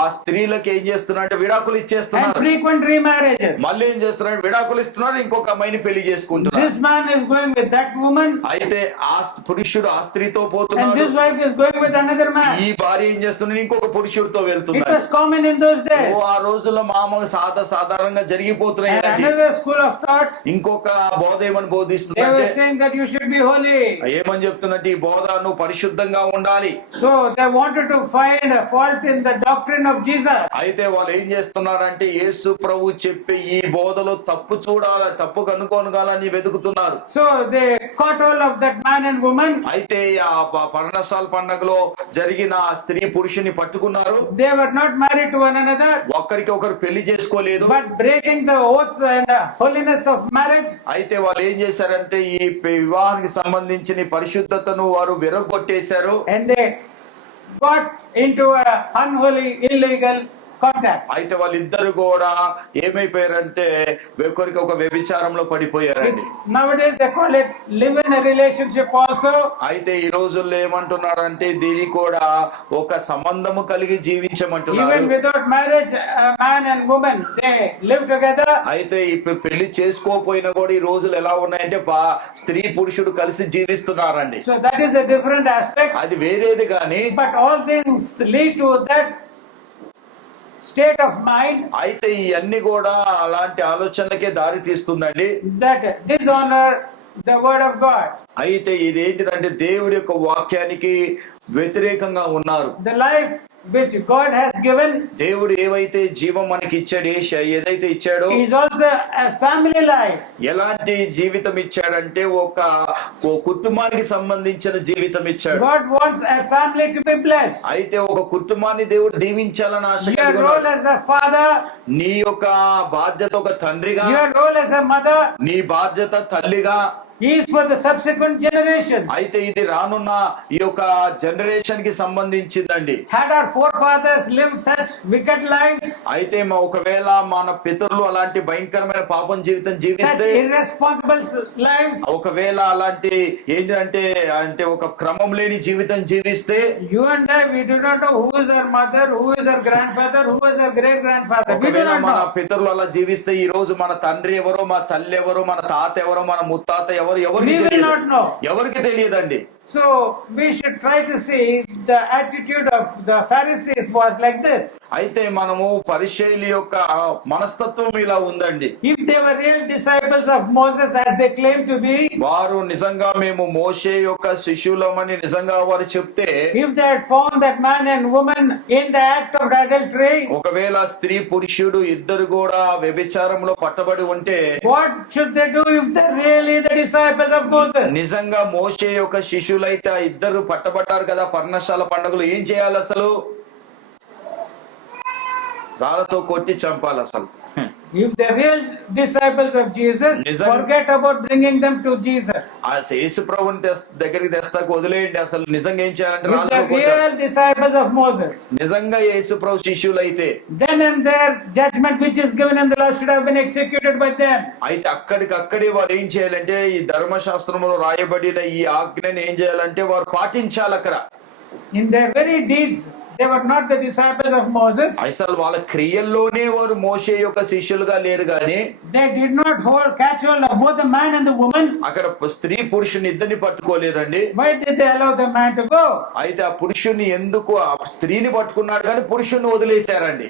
ఆ స్త్రీలకు ఏం చేస్తున్నారంటే విడాకులు and ఇచ్చేస్తున్నారు. frequent remarriages. మళ్ళీ ఏం చేస్తున్నారు, విడాకులు ఇస్తున్నారు, ఇంకొక అమ్మాయిని పెళ్లి చేసుకుంటున్నారు. This man is going with that woman, అయితే ఆ పురుషుడు ఆ స్త్రీతో and పోతున్నాడు, this wife is going with another ఈ man. భార్య ఏం చేస్తున్నది, ఇంకొక పురుషుడితో It వెళ్తున్నారు. was common in those days. ఓ ఆ రోజుల్లో మామూలుగా సాధారణంగా జరిగిపోతున్నాయి. And another school of thought, ఇంకొక బోధ ఏమని they బోధిస్తుందంటే were saying that you should be holy. ఏమని చెప్తుందంటే ఈ బోధ నువ్వు పరిశుద్ధంగా ఉండాలి. So they wanted to find a fault in the doctrine of Jesus. అయితే వాళ్ళు ఏం చేస్తున్నారంటే యేసు ప్రభు చెప్పే ఈ బోధలో తప్పు చూడాలి, తప్పు కనుగొనగాలని వెతుకుతున్నారు. So they caught hold of that man and woman. అయితే ఆ పర్ణశాల పండగలో జరిగిన ఆ స్త్రీ పురుషుని పట్టుకున్నారు. They were not married to one another, ఒక్కరికి ఒకరు పెళ్లి చేసుకోలేదు. but breaking the oaths and holiness of marriage. అయితే వాళ్ళు ఏం చేశారంటే ఈ వివాహానికి సంబంధించిన ఈ పరిశుద్ధతను వారు విరగొట్టేశారు. And they got into a unholy, illegal contact. అయితే వాళ్ళిద్దరు కూడా ఏమైపోయారంటే ఒకరికి ఒక వ్యభిచారంలో పడిపోయారండి. Nowadays they call it live in a relationship also. అయితే ఈ రోజుల్లో ఏమంటున్నారంటే దీన్ని కూడా ఒక సంబంధము కలిగి జీవించమంటున్నారు. Even without marriage, a man and woman, they live together. అయితే ఇప్పుడు పెళ్లి చేసుకోపోయినా కూడా ఈ రోజులు ఎలా ఉన్నాయంటే స్త్రీ పురుషుడు కలిసి జీవిస్తున్నారండి. So that is a different aspect. అది వేరేది కానీ But all things lead to that state of mind అయితే ఇవన్నీ కూడా అలాంటి ఆలోచనలకే దారి తీస్తుందండి. that dishonor the word of God. అయితే ఇదేంటిదంటే దేవుడి యొక్క వాక్యానికి వ్యతిరేకంగా ఉన్నారు. The life which God has given దేవుడు ఏవైతే జీవం మనకి ఇచ్చాడు, ఏదైతే ఇచ్చాడో is also a family life. ఎలాంటి జీవితం ఇచ్చాడంటే ఒక కుటుంబానికి సంబంధించిన జీవితం ఇచ్చాడు. God wants a family to be blessed. అయితే ఒక కుటుంబాన్ని దేవుడు దీవించాలని ఆశ Your కలిగి role ఉన్నాడు. as a father, నీ యొక్క బాధ్యత ఒక తండ్రిగా, your role as a mother నీ బాధ్యత తల్లిగా is for the subsequent generation. అయితే ఇది రానున్న ఈ యొక్క జనరేషన్ కి సంబంధించిందండి. Had our forefathers lived such wicked lives, అయితే ఒకవేళ మన పితరులు అలాంటి భయంకరమైన పాపం జీవితం such జీవిస్తే, irresponsible lives, ఒకవేళ అలాంటి ఏంటంటే అంటే ఒక క్రమం లేని జీవితం జీవిస్తే, you and I, we do not know who is our mother, who is our grandfather, who is our great grandfather. We do ఒకవేళ not మన know. పితరులు అలా జీవిస్తే ఈ రోజు మన తండ్రి ఎవరో, మన తల్లి ఎవరో, మన తాత ఎవరో, మన ముత్తాత ఎవరు, ఎవరికి We will తెలియదు. not know. ఎవరికి తెలియదండి. So we should try to see the attitude of the Pharisees was like this. అయితే మనము పరిశైలి యొక్క మనస్తత్వం ఇలా ఉందండి. If they were real disciples of Moses as they claim to be, వారు నిజంగా మేము మోషే యొక్క శిష్యులమని నిజంగా వారు చెప్తే, if they had found that man and woman in the act of adultery, ఒకవేళ స్త్రీ పురుషుడు ఇద్దరు కూడా వ్యభిచారంలో పట్టబడి ఉంటే, what should they do if they're really the disciples of Moses? నిజంగా మోషే యొక్క శిష్యులైతే ఆ ఇద్దరు పట్టబడ్డారు కదా పర్ణశాల పండుగలు, ఏం చేయాలి అసలు? రాళ్ళతో కొట్టి చంపాలి అసలు. If they're real disciples of Jesus, forget about bringing them to Jesus. ఆ యేసు ప్రభువుని దగ్గరికి తెస్తాకు వదిలేయండి. అసలు నిజంగా ఏం చేయాలంటే If రాళ్ళతో they're కొట్టాలి. real disciples of Moses, నిజంగా యేసు ప్రభు శిష్యులైతే then and there judgment which is given in the law should have been executed by them. అయితే అక్కడికక్కడే వారు ఏం చేయాలంటే ఈ ధర్మశాస్త్రంలో రాయబడిన ఈ ఆజ్ఞని ఏం చేయాలంటే వారు పాటించాలి. అక్కడ In their very deeds they were not the disciples of Moses. అసలు వాళ్ళ క్రియల్లోనే వారు మోషే యొక్క శిష్యులుగా లేరు గాని They did not catch hold of both the man and the woman. అక్కడ స్త్రీ పురుషుని ఇద్దరిని పట్టుకోలేదండి. Why did they allow the man to go? అయితే ఆ పురుషుని ఎందుకు ఆ స్త్రీని పట్టుకున్నాడు కానీ పురుషుని వదిలేశారండి.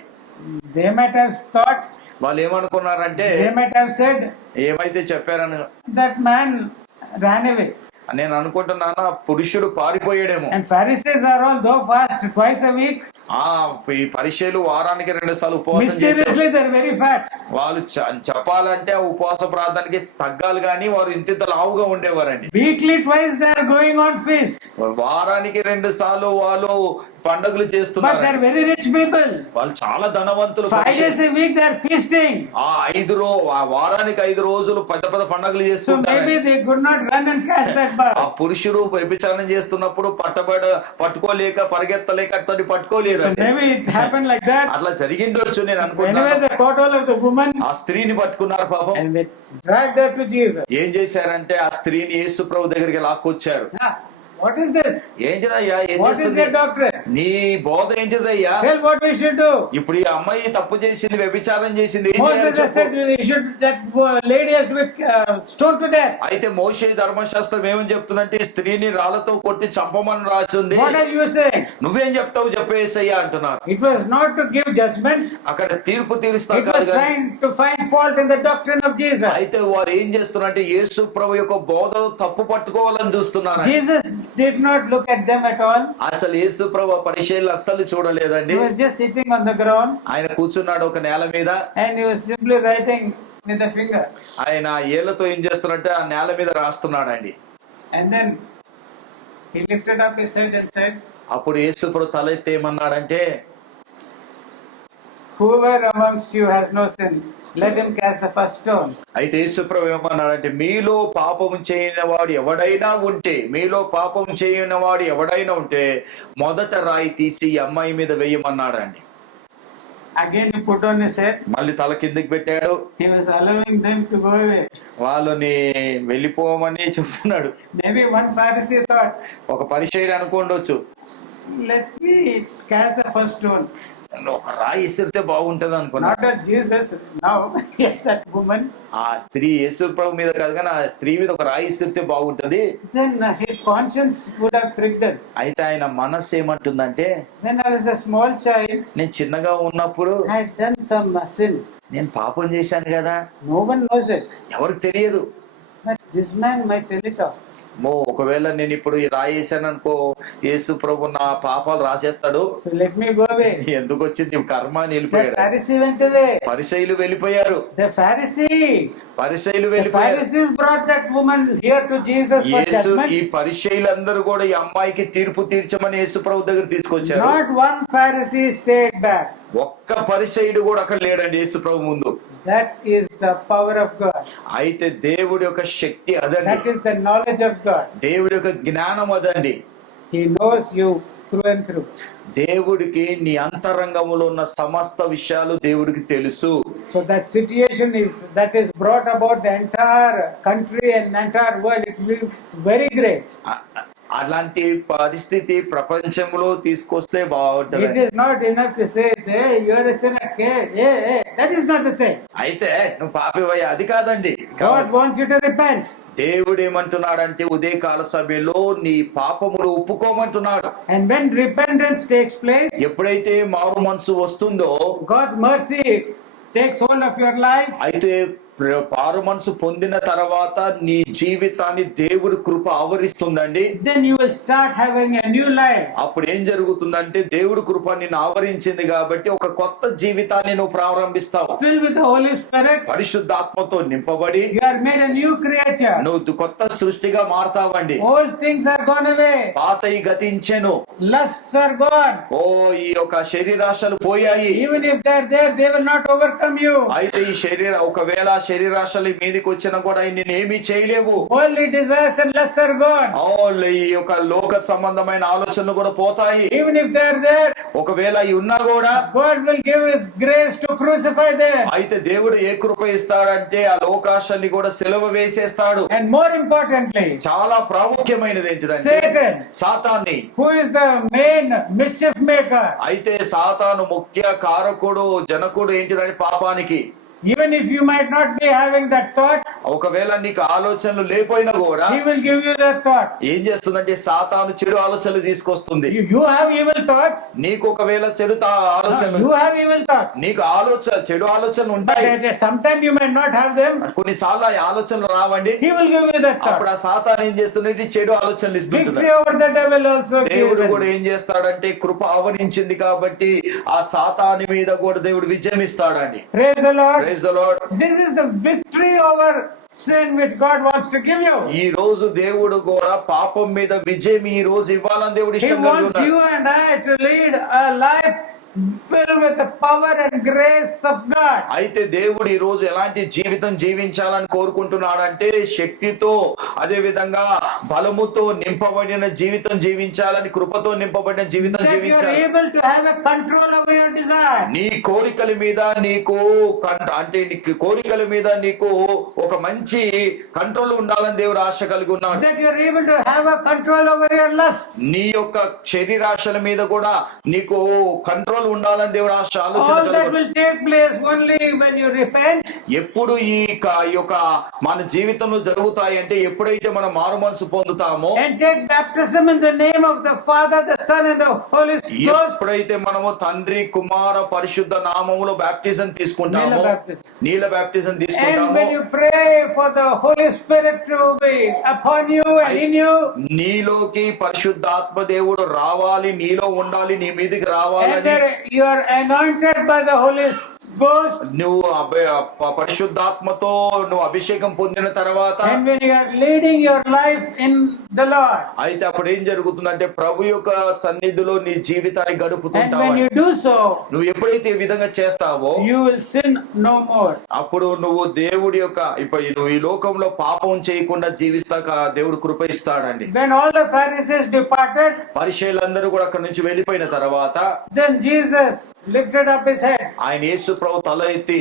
They might have thought, వాళ్ళు ఏమనుకున్నారంటే they might have said, ఏమైతే చెప్పారని that man ran away. నేను అనుకుంటున్నాను ఆ పురుషుడు పారిపోయాడేమో. And Pharisees are all though fast twice a week. ఈ పరిచయలు వారానికి 2 సార్లు ఉపవాసం చేశారు. Mysteriously they're very fat. వాళ్ళు చెప్పాలంటే ఆ ఉపవాస ప్రార్థనకి తగ్గాలి కానీ వారు ఇంత లావుగా ఉండేవారండి. Weekly twice they are going on feast. వారానికి 2 సార్లు వాళ్ళు పండుగలు But చేస్తున్నారు. they're very rich people. వాళ్ళు చాలా ధనవంతులు. 5 days a week they're feasting. ఆ వారానికి 5 రోజులు పెద్ద పెద్ద పండుగలు So చేస్తుంటారు. maybe they could not run and catch that ఆ bird. పురుషుడు వ్యభిచారం చేస్తున్నప్పుడు పట్టుకోలేక పరిగెత్తలేక అతన్ని So పట్టుకోలేదండి. maybe it happened like that. అట్లా జరిగిండొచ్చు నేను Anyway, అనుకుంటున్నాను. they caught hold of the woman ఆ స్త్రీని పట్టుకున్నారు పాపం. and they dragged her to Jesus. ఏం చేశారంటే ఆ స్త్రీని యేసు ప్రభు దగ్గరికి లాక్కొచ్చారు. Ah, what is this? ఏంటిదయ్యా ఏం What is చేస్తుంది? their doctrine? నీ బోధ ఏంటిదయ్యా? Tell what we should do. ఇప్పుడు ఈ అమ్మాయి తప్పు చేసింది, వ్యభిచారం చేసింది, ఏం చేయాలో Moses చెప్పు. said you should, that lady has to be stoned to death. అయితే మోషే ధర్మశాస్త్రం ఏమని చెప్తుందంటే ఈ స్త్రీని రాళ్లతో కొట్టి చంపమని రాసింది. What are you saying? నువ్వేం చెప్తావు చెప్పేసయ్యా అంటున్నారు. It was not to give judgment. అక్కడ తీర్పు తీరుస్తా It was కాదు కానీ trying to find fault in the doctrine of Jesus. అయితే వారు ఏం చేస్తున్నారంటే యేసు ప్రభు యొక్క బోధను తప్పు పట్టుకోవాలని చూస్తున్నారు. Jesus did not look at them at all. అసలు యేసు ప్రభు పరిచయాలు అస్సలు చూడలేదండి. He was just sitting on the ground ఆయన కూర్చున్నాడు ఒక నేల మీద. and he was simply writing with a finger. ఆయన ఏళ్లతో ఏం చేస్తున్నాడంటే ఆ నేల మీద రాస్తున్నాడండి. And then he lifted up his head and said, అప్పుడు యేసు ప్రభు తల ఎత్తి ఏమన్నాడంటే, whoever amongst you has no sin, let him cast the first stone. అయితే యేసు ప్రభు ఏమన్నాడంటే మీలో పాపం చేయని వాడు ఎవడైనా ఉంటే మొదట రాయి తీసి ఈ అమ్మాయి మీద వేయమన్నాడండి. Again he put on his head. మళ్ళీ తల కిందకి పెట్టాడు. He was allowing them to go away. వాళ్ళని వెళ్ళిపోమని చెప్తున్నాడు. Maybe one Pharisee thought, ఒక పరిచయుడు అనుకోండొచ్చు, let me cast the first stone. ఒక రాయి ఇసిరితే బాగుంటది అనుకున్నా. Not at Jesus, now at that woman. ఆ స్త్రీ యేసు ప్రభు మీద కాదు కానీ ఆ స్త్రీ మీద ఒక రాయి ఇసిరితే బాగుంటది. Then his conscience would have pricked him. అయితే ఆయన మనస్సు ఏమంటుందంటే, When I was a small child, నేను చిన్నగా ఉన్నప్పుడు I had done some sin. నేను పాపం చేశాను కదా, No one knows it. ఎవరికి తెలియదు. But this man might tell it off. ఒకవేళ నేను ఇప్పుడు ఈ రాయి వేసాను అనుకో, యేసు ప్రభు నా పాపాలు రాసేస్తాడు. So let me go away. ఎందుకు వచ్చింది కర్మ అని The వెళ్ళిపోయాడు. Pharisee went away. పరిసయ్యులు వెళ్ళిపోయారు. The పరిసయ్యులు వెళ్ళిపోయారు. Pharisees brought that woman here to Jesus for Yesu judgment. ఈ పరిచయులందరూ కూడా ఈ అమ్మాయికి తీర్పు తీర్చమని యేసు ప్రభు దగ్గర తీసుకొచ్చారు. Not one Pharisee stayed back. ఒక్క పరిసయ్యుడు కూడా అక్కడ లేడండి యేసు ప్రభు ముందు. That is the power of God. అయితే దేవుడి యొక్క శక్తి అదండి. That is the knowledge of God. దేవుడి యొక్క జ్ఞానం అదండి. He knows you through and through. దేవుడికి నీ అంతరంగంలో ఉన్న సమస్త విషయాలు దేవుడికి తెలుసు. So that situation that is brought about the entire country and entire world, it will be very great. అలాంటి పరిస్థితి ప్రపంచంలో తీసుకొస్తే It బాగుంటుంది. is not enough to say, hey, you are a sinner. Hey, that is not the thing. అయితే నువ్వు పాపివయ్యా అది కాదండి. God wants you to repent. దేవుడు ఏమంటున్నాడంటే ఉదయకాల సభలో నీ పాపములు ఒప్పుకోమంటున్నాడు. And when repentance takes place, ఎప్పుడైతే మారు మనసు వస్తుందో God's mercy takes hold of your life. అయితే పారు మనసు పొందిన తర్వాత నీ జీవితాన్ని దేవుడి కృప ఆవరిస్తుందండి. Then you will start having a new life. అప్పుడు ఏం జరుగుతుందంటే దేవుడి కృప నిన్ను ఆవరించింది కాబట్టి ఒక కొత్త జీవితాన్ని నువ్వు ప్రారంభిస్తావు. Filled with the Holy Spirit, పరిశుద్ధాత్మతో నింపబడి you are made a new creature. నువ్వు కొత్త సృష్టిగా మారతావండి. Old things are gone away. పాతయి గతించెను. Lusts are gone. ఈ యొక్క శరీరాశలు పోయాయి. Even if they are there, they will not overcome you. అయితే ఈ ఒకవేళ శరీరాశలు మీదకి వచ్చినా కూడా నేను ఏమీ చేయలేవు. Worldly desires and lusts are gone. ఈ యొక్క లోక సంబంధమైన ఆలోచనలు కూడా పోతాయి. Even if they are there, ఒకవేళ అవి ఉన్నా కూడా God will give His grace to crucify them. అయితే దేవుడు ఏ కృప ఇస్తాడంటే ఆ లోకాశల్ని కూడా సిలువ వేసేస్తాడు. And more importantly, చాలా ప్రాముఖ్యమైనది ఏంటిదంటే Satan, సాతాన్ని. who is the main mischief maker. అయితే సాతాను ముఖ్య కారకుడు, జనకుడు ఏంటిదంటే పాపానికి. Even if you might not be having that thought, ఒకవేళ నీకు ఆలోచనలు లేపోయినా కూడా he will give you that thought. ఏం చేస్తుందంటే సాతాను చెడు ఆలోచనలు తీసుకొస్తుంది. You have evil thoughts. నీకు ఒకవేళ చెడు ఆలోచనలు, You have evil thoughts. నీకు చెడు ఆలోచనలు But ఉంటాయి. sometimes you might not have them. కొన్నిసార్లు ఆ ఆలోచనలు రావండి. He will give you that అప్పుడు thought. ఆ సాతాను ఏం చేస్తుందంటే చెడు ఆలోచనలు ఇస్తుంటుంది. Victory over the devil also దేవుడు given. కూడా ఏం చేస్తాడంటే కృప అవనించింది కాబట్టి ఆ సాతాను మీద కూడా దేవుడు విజయం ఇస్తాడండి. Praise the Lord. Praise the Lord. This is the victory over sin which God wants to give you. ఈ రోజు దేవుడు కూడా పాపం మీద విజయం ఈ రోజు ఇవ్వాలని దేవుడు He ఇష్టం కలిగి wants ఉన్నాడు. you and I to lead a life filled with the power and grace of God. అయితే దేవుడు ఈ రోజు ఎలాంటి జీవితం జీవించాలని కోరుకుంటున్నాడంటే శక్తితో, అదే విధంగా బలముతో నింపబడిన జీవితం జీవించాలని, కృపతో నింపబడిన జీవితం That you are జీవించాలి. able to have a control over your desires. నీ కోరికల మీద నీకు కోరికల మీద నీకు ఒక మంచి కంట్రోల్ ఉండాలని దేవుడు ఆశ కలిగి ఉన్నాడు. That you are able to have a control over your lusts. నీ యొక్క శరీరాశల మీద కూడా నీకు కంట్రోల్ ఉండాలని దేవుడు ఆలోచన All కలిగి that ఉన్నాడు. will take place only when you repent. ఎప్పుడు ఈ యొక్క మన జీవితంలో జరుగుతాయి అంటే ఎప్పుడైతే మనం మారు మనసు పొందుతామో, And take baptism in the name of the Father, the Son, and the Holy Ghost. ఎప్పుడైతే మనము తండ్రి, కుమార, పరిశుద్ధ నామములో బాప్టిజం తీసుకుంటామో, నీళ్ళ బాప్టిజం And తీసుకుంటామో, when you pray for the Holy Spirit to be upon you and in you, నీలోకి పరిశుద్ధాత్మ దేవుడు రావాలి, నీలో ఉండాలి, నీ మీదకి and రావాలని that you are anointed by the Holy Ghost, నువ్వు పరిశుద్ధాత్మతో నువ్వు అభిషేకం పొందిన తర్వాత, and when you are leading your life in the Lord, అయితే అప్పుడు ఏం జరుగుతుందంటే ప్రభు యొక్క సన్నిధిలో నీ జీవితాన్ని and గడుపుతుంటావు. when you do so, నువ్వు ఎప్పుడైతే ఈ విధంగా చేస్తావో you will sin no more. అప్పుడు నువ్వు దేవుడి యొక్క నువ్వు ఈ లోకంలో పాపం చేయకుండా జీవిస్తాక దేవుడు కృప ఇస్తాడండి. When all the Pharisees departed, పరిచయులందరూ కూడా అక్కడ నుంచి వెళ్ళిపోయిన తర్వాత then Jesus lifted up his head. ఆయన యేసు ప్రభు తల ఎత్తి,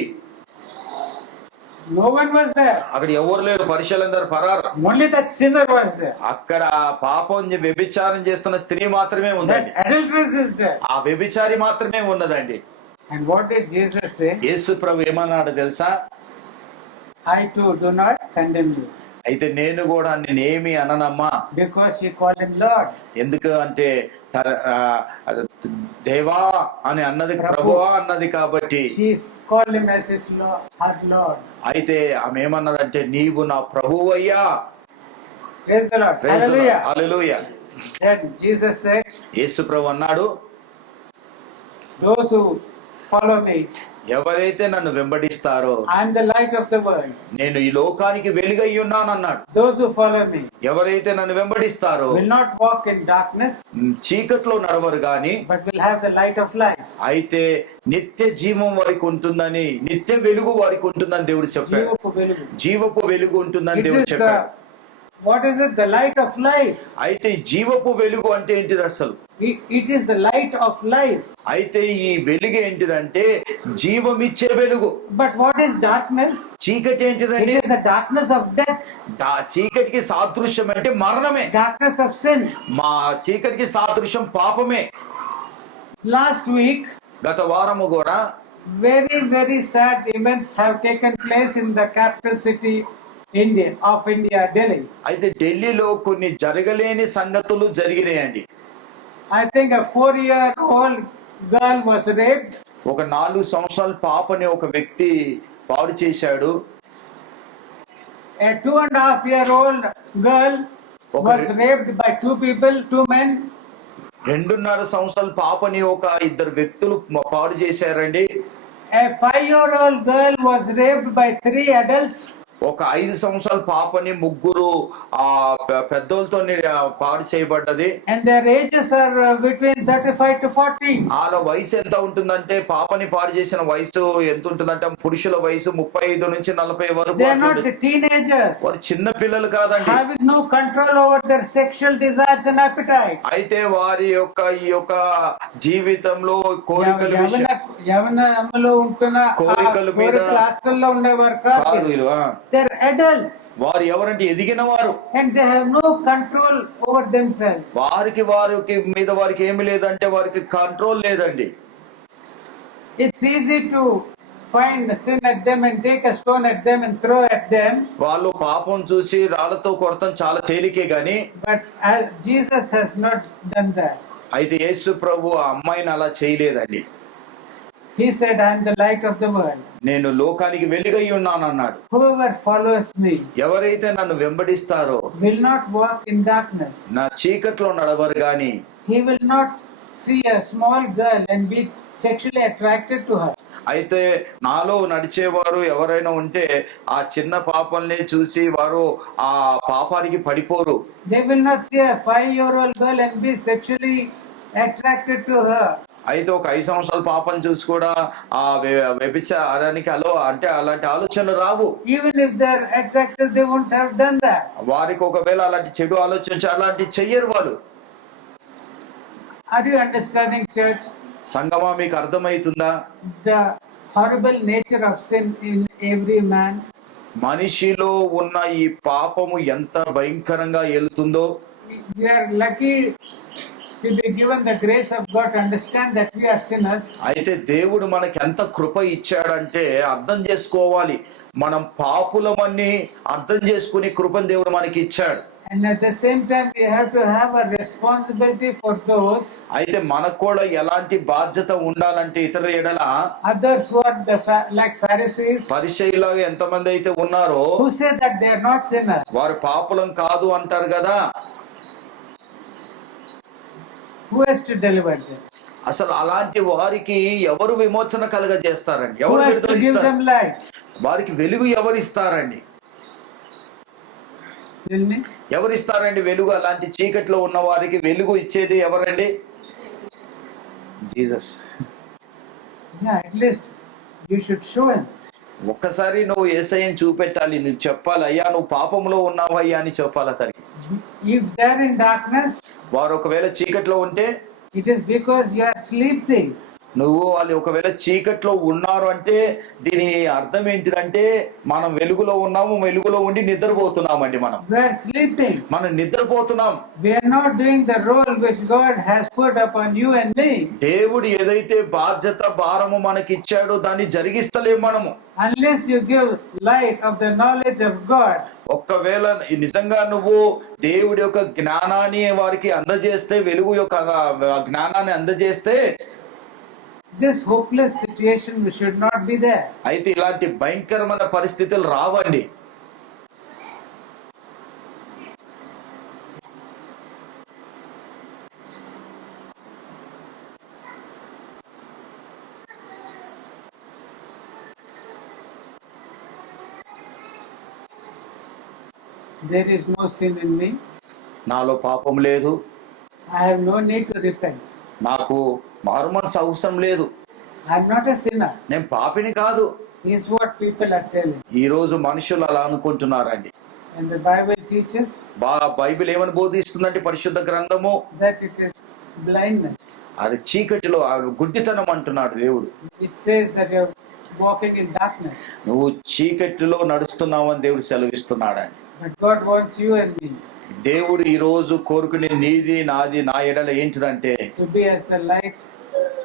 No one was there. అక్కడ ఎవరు లేరు, పరిచయులందరూ పరారు. Only that sinner was there. అక్కడ పాపం వ్యభిచారం చేస్తున్న స్త్రీ మాత్రమే That ఉందండి. adulteress is there. ఆ వ్యభిచారి మాత్రమే ఉన్నదండి. And what did Jesus say? యేసు ప్రభు ఏమన్నాడు తెలుసా? I too do not condemn you. అయితే నేను కూడా నేనేమి అననమ్మా. Because she called him Lord. ఎందుకు అంటే దేవా అని అన్నది, ప్రభువా అన్నది కాబట్టి. She called him as his Lord, her Lord. అయితే ఆమె ఏమన్నదంటే నీవు నా ప్రభువయ్యా. Praise the Lord. Hallelujah. Hallelujah. Then Jesus said, యేసు ప్రభు అన్నాడు, those who follow me, ఎవరైతే నన్ను వెంబడిస్తారో I am the light of the world. నేను ఈ లోకానికి వెలుగై ఉన్నాను అన్నాడు. Those who follow me ఎవరైతే నన్ను వెంబడిస్తారో will not walk in darkness, చీకట్లో నడవరు గాని but will have the light of life. అయితే నిత్య జీవం వారికి ఉంటుందని, నిత్య వెలుగు వారికి ఉంటుందని దేవుడు చెప్పాడు. జీవపు వెలుగు. జీవపు వెలుగు ఉంటుందని It దేవుడు is చెప్పాడు. what is it? The light of life. అయితే జీవపు వెలుగు అంటే ఏంటిది అసలు? It is the light of life. అయితే ఈ వెలుగు ఏంటిదంటే జీవమిచ్చే వెలుగు. But what is darkness? చీకటి It ఏంటిదండి? is the darkness of death, చీకటికి సాదృశ్యం అంటే మరణమే. darkness of sin. మా చీకటికి సాదృశ్యం పాపమే. Last week, గత వారము కూడా very, very sad events have taken place in the capital city of India, Delhi. అయితే ఢిల్లీలో కొన్ని జరగలేని సంగతులు జరిగినాయండి. I think a 4-year-old girl was raped. ఒక 4 సంవత్సరాల పాపని ఒక వ్యక్తి పాడు చేశాడు. A 2.5-year-old girl was raped by 2 people, 2 men. 2.5 సంవత్సరాల పాపని ఒక ఇద్దరు వ్యక్తులు పాడు చేశారండి. A 5-year-old girl was raped by 3 adults. ఒక 5 సంవత్సరాల పాపని ముగ్గురు ఆ పెద్దోళ్ళతో పాడు చేయబడ్డది. And their ages are between 35 to 40. వాళ్ళ వయసు ఎంత ఉంటుందంటే, పాపని పాడు చేసిన వయసు ఎంత ఉంటుందంటే, పురుషుల వయసు 35 నుంచి 40 వరకు. They are not the teenagers, వారు చిన్న పిల్లలు కాదండి. having no control over their sexual desires and appetites. అయితే వారి యొక్క ఈ యొక్క జీవితంలో కోరికల విషయం, యవనములో ఉంటున్న కోరికల మీద ఆస్తుల్లో ఉండేవారు కాదు. కాదు వీరు. They are adults వారు ఎవరంటే ఎదిగిన వారు. and they have no control over themselves. వారికి మీద వారికి ఏమి లేదంటే వారికి కంట్రోల్ లేదండి. It's easy to find sin at them and take a stone at them and throw at them. వాళ్ళు పాపం చూసి రాళ్లతో కొడతాం చాలా తేలికే గాని, But Jesus has not done that. అయితే యేసు ప్రభు ఆ అమ్మాయిని అలా చేయలేదండి. He said, I am the light of the world. నేను లోకానికి వెలుగై ఉన్నాను అన్నాడు. Whoever follows me ఎవరైతే నన్ను వెంబడిస్తారో will not walk in darkness. నా చీకట్లో నడవరు గాని, He will not see a small girl and be sexually attracted to her. అయితే నాలో నడిచేవారు ఎవరైనా ఉంటే ఆ చిన్న పాపల్ని చూసి వారు ఆ పాపానికి పడిపోరు. They will not see a 5-year-old girl and be sexually attracted to her. అయితే ఒక 5 సంవత్సరాల పాపను చూసి కూడా ఆ వ్యభిచారానికి అలాంటి ఆలోచనలు రావు. Even if they are attracted, they won't have done that. వారికి ఒకవేళ అలాంటి చెడు ఆలోచించి అలాంటి చెయ్యరు వాళ్ళు. Are you understanding, church? సంగమా, మీకు అర్థమవుతుందా The horrible nature of sin in every man? మనిషిలో ఉన్న ఈ పాపము ఎంత భయంకరంగా వెళ్తుందో. We are lucky to be given the grace of God to understand that we are sinners. అయితే దేవుడు మనకి ఎంత కృప ఇచ్చాడంటే అర్థం చేసుకోవాలి. మనం పాపులమని అర్థం చేసుకుని కృపను దేవుడు మనకి ఇచ్చాడు. And at the same time, we have to have a responsibility for those అయితే మనకు కూడా ఎలాంటి బాధ్యత ఉండాలంటే ఇతరుల ఎడల, others who are like Pharisees, పరిసయ్యులాగా ఎంతమంది అయితే ఉన్నారో who say that they are not sinners. వారు పాపులం కాదు అంటారు కదా. Who has to deliver them? అసలు అలాంటి వారికి ఎవరు విమోచన కలుగజేస్తారండి? Who ఎవరు has to give them విడుదలిస్తారు? light? వారికి వెలుగు ఎవరిస్తారండి? Tell me. ఎవరిస్తారండి వెలుగు? అలాంటి చీకట్లో ఉన్న వారికి వెలుగు ఇచ్చేది ఎవరండి? Jesus. Yeah, at least you should show him. ఒక్కసారి నువ్వు యేసయ్యని చూపెట్టాలి. నువ్వు చెప్పాలి, అయ్యా నువ్వు పాపంలో ఉన్నావు అయ్యా అని చెప్పాలి అతనికి. If they are in darkness, వారు ఒకవేళ చీకట్లో ఉంటే, it is because you are sleeping. వాళ్ళు ఒకవేళ చీకట్లో ఉన్నారు అంటే దీని అర్థం ఏంటిదంటే మనం వెలుగులో ఉన్నాము, వెలుగులో ఉండి నిద్రపోతున్నామండి. We are sleeping. మనం నిద్రపోతున్నాం. We are not doing the role which God has put upon you and me. దేవుడు ఏదైతే బాధ్యత భారము మనకి ఇచ్చాడో దాన్ని జరిగిస్తలేము మనము. Unless you give light of the knowledge of God. ఒక్కవేళ నిజంగా నువ్వు దేవుడి యొక్క జ్ఞానాన్ని వారికి అందజేస్తే, వెలుగు యొక్క జ్ఞానాన్ని అందజేస్తే, this hopeless situation should not be there. అయితే ఇలాంటి భయంకరమైన పరిస్థితులు రావండి. There is no sin in me. నాలో పాపం లేదు. I have no need to repent. నాకు మారుమనసు అవసరం లేదు. I am not a sinner. నేను పాపిని కాదు. Is what people are telling. ఈ రోజు మనుషులు అలా అనుకుంటున్నారండి. And the Bible teaches Bible ఏమని బోధిస్తుందంటే, పరిశుద్ధ గ్రంథము, that it is blindness. అది చీకటిలో గుడ్డితనం అంటున్నాడు దేవుడు. It says that you are walking in darkness. నువ్వు చీకటిలో నడుస్తున్నావు అని దేవుడు సెలవిస్తున్నాడండి. But God wants you and me దేవుడు ఈ రోజు కోరుకునే నీది నాది నా ఎడల ఏంటిదంటే, to be as the light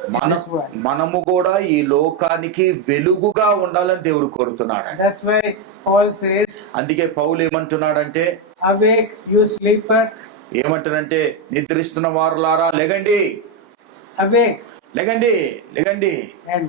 in this world. మనము కూడా ఈ లోకానికి వెలుగుగా ఉండాలని దేవుడు కోరుతున్నాడు. That's why Paul says, అందుకే పౌలు ఏమంటున్నాడంటే, awake you sleeper. ఏమంటారంటే, నిద్రిస్తున్న వారులారా లెగండి, Awake, లెగండి, లెగండి, and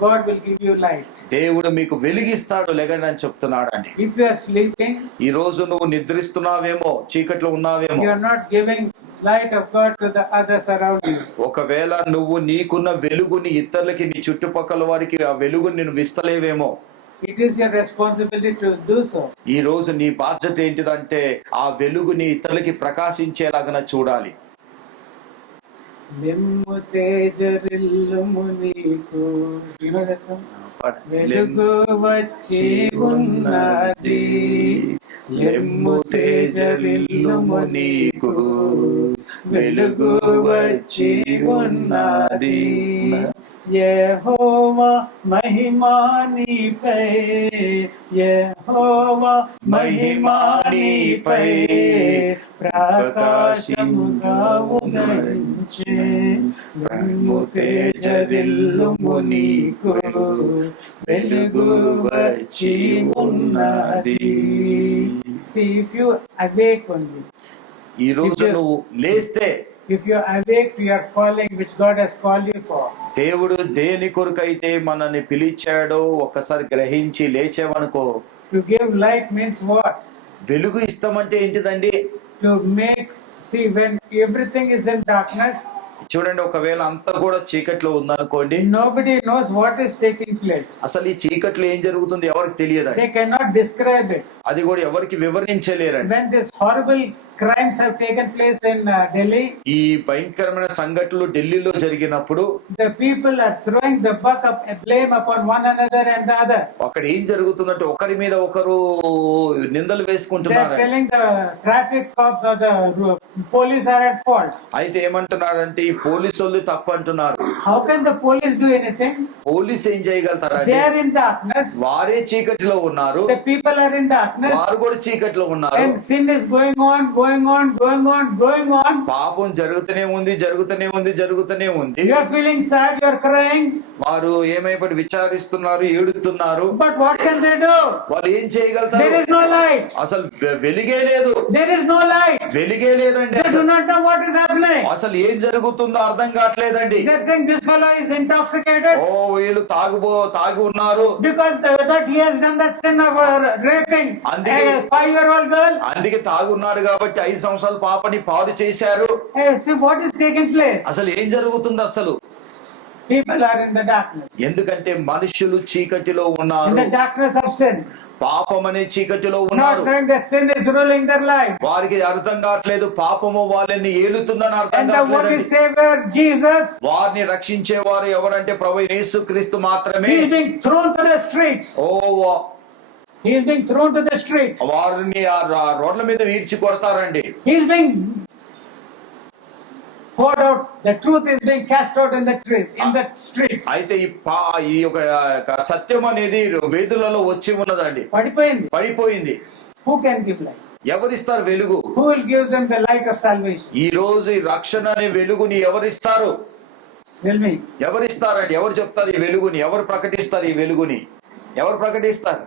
God will give you light. దేవుడు మీకు వెలిగిస్తాడు, లెగండి అని చెప్తున్నాడు అండి. If you are sleeping, ఈ రోజు నువ్వు నిద్రిస్తున్నావేమో, చీకట్లో ఉన్నావేమో, you are not giving light of God to the others around you. ఒకవేళ నువ్వు నీకున్న వెలుగుని ఇతరులకి, నీ చుట్టుపక్కల వారికి ఆ వెలుగుని నువ్వు ఇస్తలేవేమో. It is your responsibility to do so. ఈ రోజు నీ బాధ్యత ఏంటిదంటే ఆ వెలుగుని ఇతరులకి ప్రకాశించేలాగా చూడాలి. లెమ్ము తేజరిల్లుము నీకు. You know that song? వెలుగు వచ్చి ఉన్నది, లెమ్ము తేజరిల్లుము నీకు, వెలుగు వచ్చి ఉన్నది. యెహోవా మహిమా నీపై, యెహోవా మహిమా నీపై ప్రకాశముగా ఉదయించే. లెమ్ము తేజరిల్లుము నీకు, వెలుగు వచ్చి ఉన్నది. See, if you awake only, ఈ రోజు నువ్వు లేస్తే, if you awake to your calling which God has called you for, దేవుడు దేని కొరకైతే మనల్ని పిలిచాడో ఒక్కసారి గ్రహించి లేచేవనుకో. to give light means what? వెలుగు ఇస్తామంటే ఏంటిదండి? To make, see, when everything is in darkness, చూడండి, ఒకవేళ అంతా కూడా చీకట్లో ఉందనుకోండి, nobody knows what is taking place. అసలు ఈ చీకట్లో ఏం జరుగుతుంది ఎవరికి తెలియదండి. They cannot describe it. అది కూడా ఎవరికి వివరించలేరండి. When these horrible crimes have taken place in Delhi, ఈ భయంకరమైన సంఘటనలు ఢిల్లీలో జరిగినప్పుడు the people are throwing the buck of blame upon one another and the other. అక్కడ ఏం జరుగుతుందంటే ఒకరి మీద ఒకరు నిందలు They are వేసుకుంటున్నారు. telling the traffic cops or the police are at fault. అయితే ఏమంటున్నారంటే ఈ పోలీసు వాళ్ళు తప్పు అంటున్నారు. How can the police do anything? Police ఏం They చేయగలుగుతారండి? are in darkness. వారే చీకటిలో ఉన్నారు, The people are in darkness. వారు కూడా చీకటిలో ఉన్నారు. And sin is going on, going on, going on, going on. పాపం జరుగుతూనే ఉంది, జరుగుతూనే ఉంది, జరుగుతూనే ఉంది. You are feeling sad, you are crying. వారు ఏమైపోయి విచారిస్తున్నారు, ఏడుతున్నారు. But what can they do? వాళ్ళు ఏం There చేయగలుగుతారు? is no light. అసలు వెలిగే లేదు, There is no light. వెలిగే లేదండి. They do not know what is happening. అసలు ఏం జరుగుతుందో అర్థం కావట్లేదండి. They are saying this fellow is intoxicated ఓ వీళ్ళు తాగి ఉన్నారు, because that he has done that sin of raping a 5-year-old girl. అందుకే తాగున్నాడు కాబట్టి 5 సంవత్సరాల పాపని పాడు చేశారు. Hey, see what is taking place. అసలు ఏం జరుగుతుంది? అసలు People are in the darkness. ఎందుకంటే మనుషులు చీకటిలో In ఉన్నారు, the darkness of sin. పాపం అనే చీకటిలో Not ఉన్నారు. knowing that sin is ruling their lives. వారికి అర్థం కావట్లేదు, పాపము వాళ్ళని ఏలుతుందని అర్థం And the what కావట్లేదు. is Savior Jesus? వారిని రక్షించేవారు ఎవరంటే ప్రభు యేసుక్రీస్తు మాత్రమే. He is being thrown to the streets. Oh He is being thrown to the street. వారిని ఆ రోడ్ల మీద ఈడ్చి కొడతారండి. He is being poured out. The truth is being cast out in the streets. అయితే ఈ యొక్క సత్యం అనేది వేదులలో వచ్చి ఉన్నదండి, పడిపోయింది. Who can give light? ఎవరిస్తారు వెలుగు? Who will give them the light of salvation? ఈ రోజు ఈ రక్షణ అనే వెలుగుని ఎవరిస్తారు? Tell me. ఎవరిస్తారండి? ఎవరు చెప్తారు ఈ వెలుగుని? ఎవరు ప్రకటిస్తారు ఈ వెలుగుని? ఎవరు ప్రకటిస్తారు?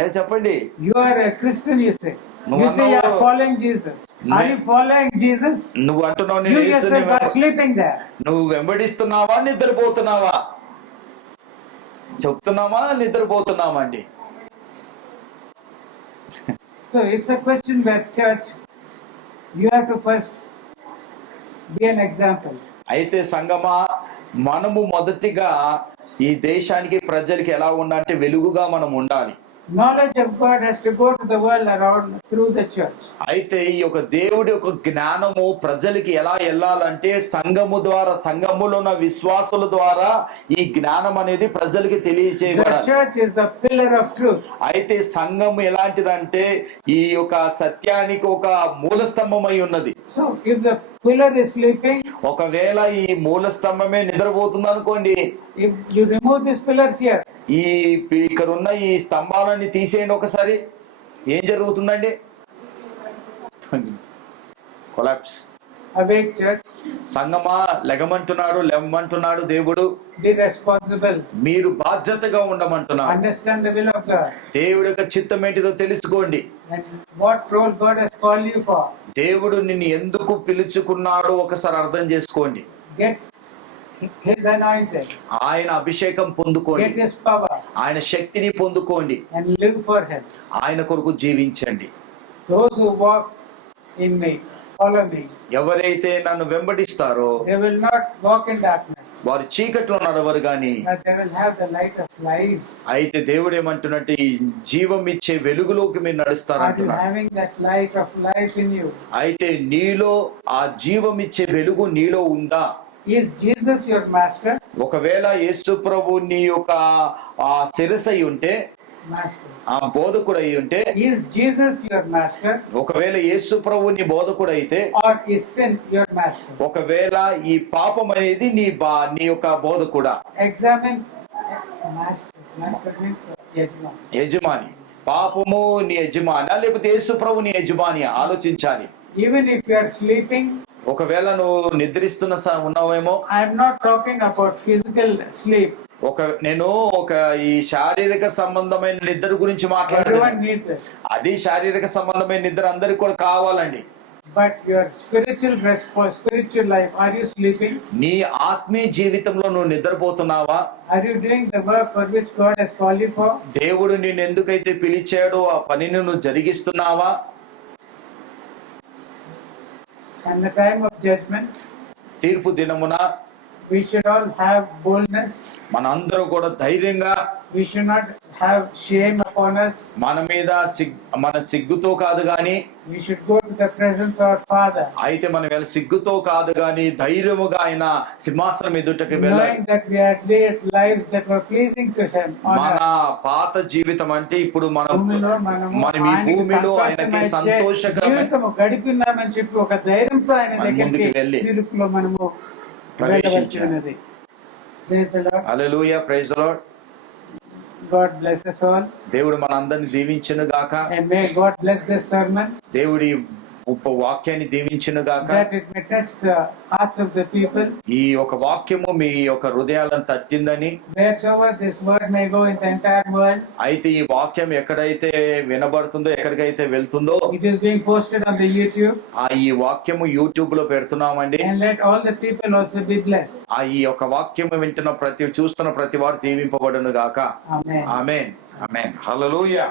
ఎవరు చెప్పండి? You are a Christian, you say. No, You say you are no. following Jesus. Are you following Jesus? నువ్వు అంటున్నావు You నేను yourself యేసుని are sleeping there. నువ్వు వెంబడిస్తున్నావా, నిద్రపోతున్నావా? చెప్తున్నావా, నిద్రపోతున్నావా అండి? So it's a question where church, you have to first be an example. అయితే సంగమా, మనము మొదటిగా ఈ దేశానికి ప్రజలకి ఎలా ఉండాలంటే వెలుగుగా మనం ఉండాలి. Knowledge of God has to go to the world around through the church. అయితే ఈ యొక్క దేవుడి యొక్క జ్ఞానము ప్రజలకి ఎలా వెళ్ళాలంటే సంఘము ద్వారా, సంఘములో ఉన్న విశ్వాసుల ద్వారా ఈ జ్ఞానం అనేది ప్రజలకి The తెలియచేయబడాలి. church is the pillar of truth. అయితే సంఘం ఎలాంటిదంటే ఈ యొక్క సత్యానికి ఒక మూల స్తంభమై ఉన్నది. So if the pillar is sleeping, ఒకవేళ ఈ మూల స్తంభమే నిద్రపోతుంది అనుకోండి, if you remove these pillars here, ఇక్కడ ఉన్న ఈ స్తంభాలన్నీ తీసేయండి ఒకసారి, ఏం జరుగుతుందండి? కొలాప్స్. awake church, సంగమా లెగమంటున్నాడు, లేవమంటున్నాడు దేవుడు. be responsible. మీరు బాధ్యతగా ఉండమంటున్నాడు. Understand the will of God. దేవుడి యొక్క చిత్తం ఏంటిదో తెలుసుకోండి. And what role God has called you for. దేవుడు నిన్ను ఎందుకు పిలుచుకున్నాడో ఒకసారి అర్థం చేసుకోండి. Get His anointing. ఆయన అభిషేకం పొందుకోండి, Get His power. ఆయన శక్తిని పొందుకోండి, And live for Him. ఆయన కొరకు జీవించండి. Those who walk in me, follow me, ఎవరైతే నన్ను వెంబడిస్తారో they will not walk in darkness, వారు చీకట్లో నడవరు గాని but they will have the light of life. అయితే దేవుడు ఏమంటున్నట్టు ఈ జీవం ఇచ్చే వెలుగులోకి మీరు Are you నడుస్తారంటున్నాడు. having that light of life in you? అయితే నీలో ఆ జీవం ఇచ్చే వెలుగు నీలో ఉందా? Is Jesus your master? ఒకవేళ యేసు ప్రభు నీ యొక్క ఆ శిరసై ఉంటే, Master. ఆ బోధకుడు అయి ఉంటే, Is Jesus your master? ఒకవేళ యేసు ప్రభు నీ బోధకుడు అయితే, Or is sin your master? ఒకవేళ ఈ పాపం అనేది నీ యొక్క బోధకుడా? Examine. Master. Master means yajman. యజమాని. పాపము నీ యజమానా లేకపోతే యేసు ప్రభు నీ యజమాని? ఆలోచించాలి. Even if you are sleeping, ఒకవేళ నువ్వు నిద్రిస్తున్న ఉన్నావేమో. I am not talking about physical sleep. నేను ఈ శారీరక సంబంధమైన నిద్ర గురించి Everyone మాట్లాడుతున్నాను. needs it. అది శారీరక సంబంధమైన నిద్ర అందరికి కూడా కావాలండి. But your spiritual life, are you sleeping? నీ ఆత్మీయ జీవితంలో నువ్వు నిద్రపోతున్నావా? Are you doing the work for which God has called you for? దేవుడు నిన్ను ఎందుకైతే పిలిచాడో ఆ పనిని నువ్వు జరిగిస్తున్నావా? And the time of judgment, తీర్పు దినమున we should all have boldness. మనందరూ కూడా ధైర్యంగా, We should not have shame upon us. మన మీద మన సిగ్గుతో కాదు గాని, We should go to the presence of our Father, అయితే మనం సిగ్గుతో కాదు గాని ధైర్యముగా ఆయన సింహాసనం ఎదుటకి వెళ్ళాలి. knowing that we had led lives that were pleasing to Him. on మన earth. పాత జీవితం అంటే ఇప్పుడు భూమిలో మనము మనం ఈ ఆయనకి భూమిలో ఆయనకి సంతోషమిచ్చే సంతోషకరమైన జీవితము గడిపినామని చెప్పి ఒక ధైర్యంతో ఆయన మనం ముందుకు దగ్గరికి వెళ్ళి తీర్పులో మనము ప్రవేశించాలి. వెళ్ళవలసి ఉన్నది. Praise the Lord. Hallelujah, praise the Lord. God bless us all, దేవుడు మనందరిని దీవించును గాక. and may God bless this sermon, దేవుడి వాక్యాన్ని దీవించును గాక. that it may touch the hearts of the people. ఈ యొక్క వాక్యము మీ యొక్క హృదయాలను తట్టిందని, Wheresoever this word may go in the entire world, అయితే ఈ వాక్యం ఎక్కడైతే వినబడుతుందో, ఎక్కడికైతే వెళ్తుందో, it is being posted on the YouTube, ఈ వాక్యము యూట్యూబ్ లో పెడుతున్నామండి. and let all the people also be blessed. ఈ యొక్క వాక్యము చూస్తున్న ప్రతి వారు దీవింపబడును గాక. Amen. ఆమేన్, ఆమేన్, హల్లెలూయా.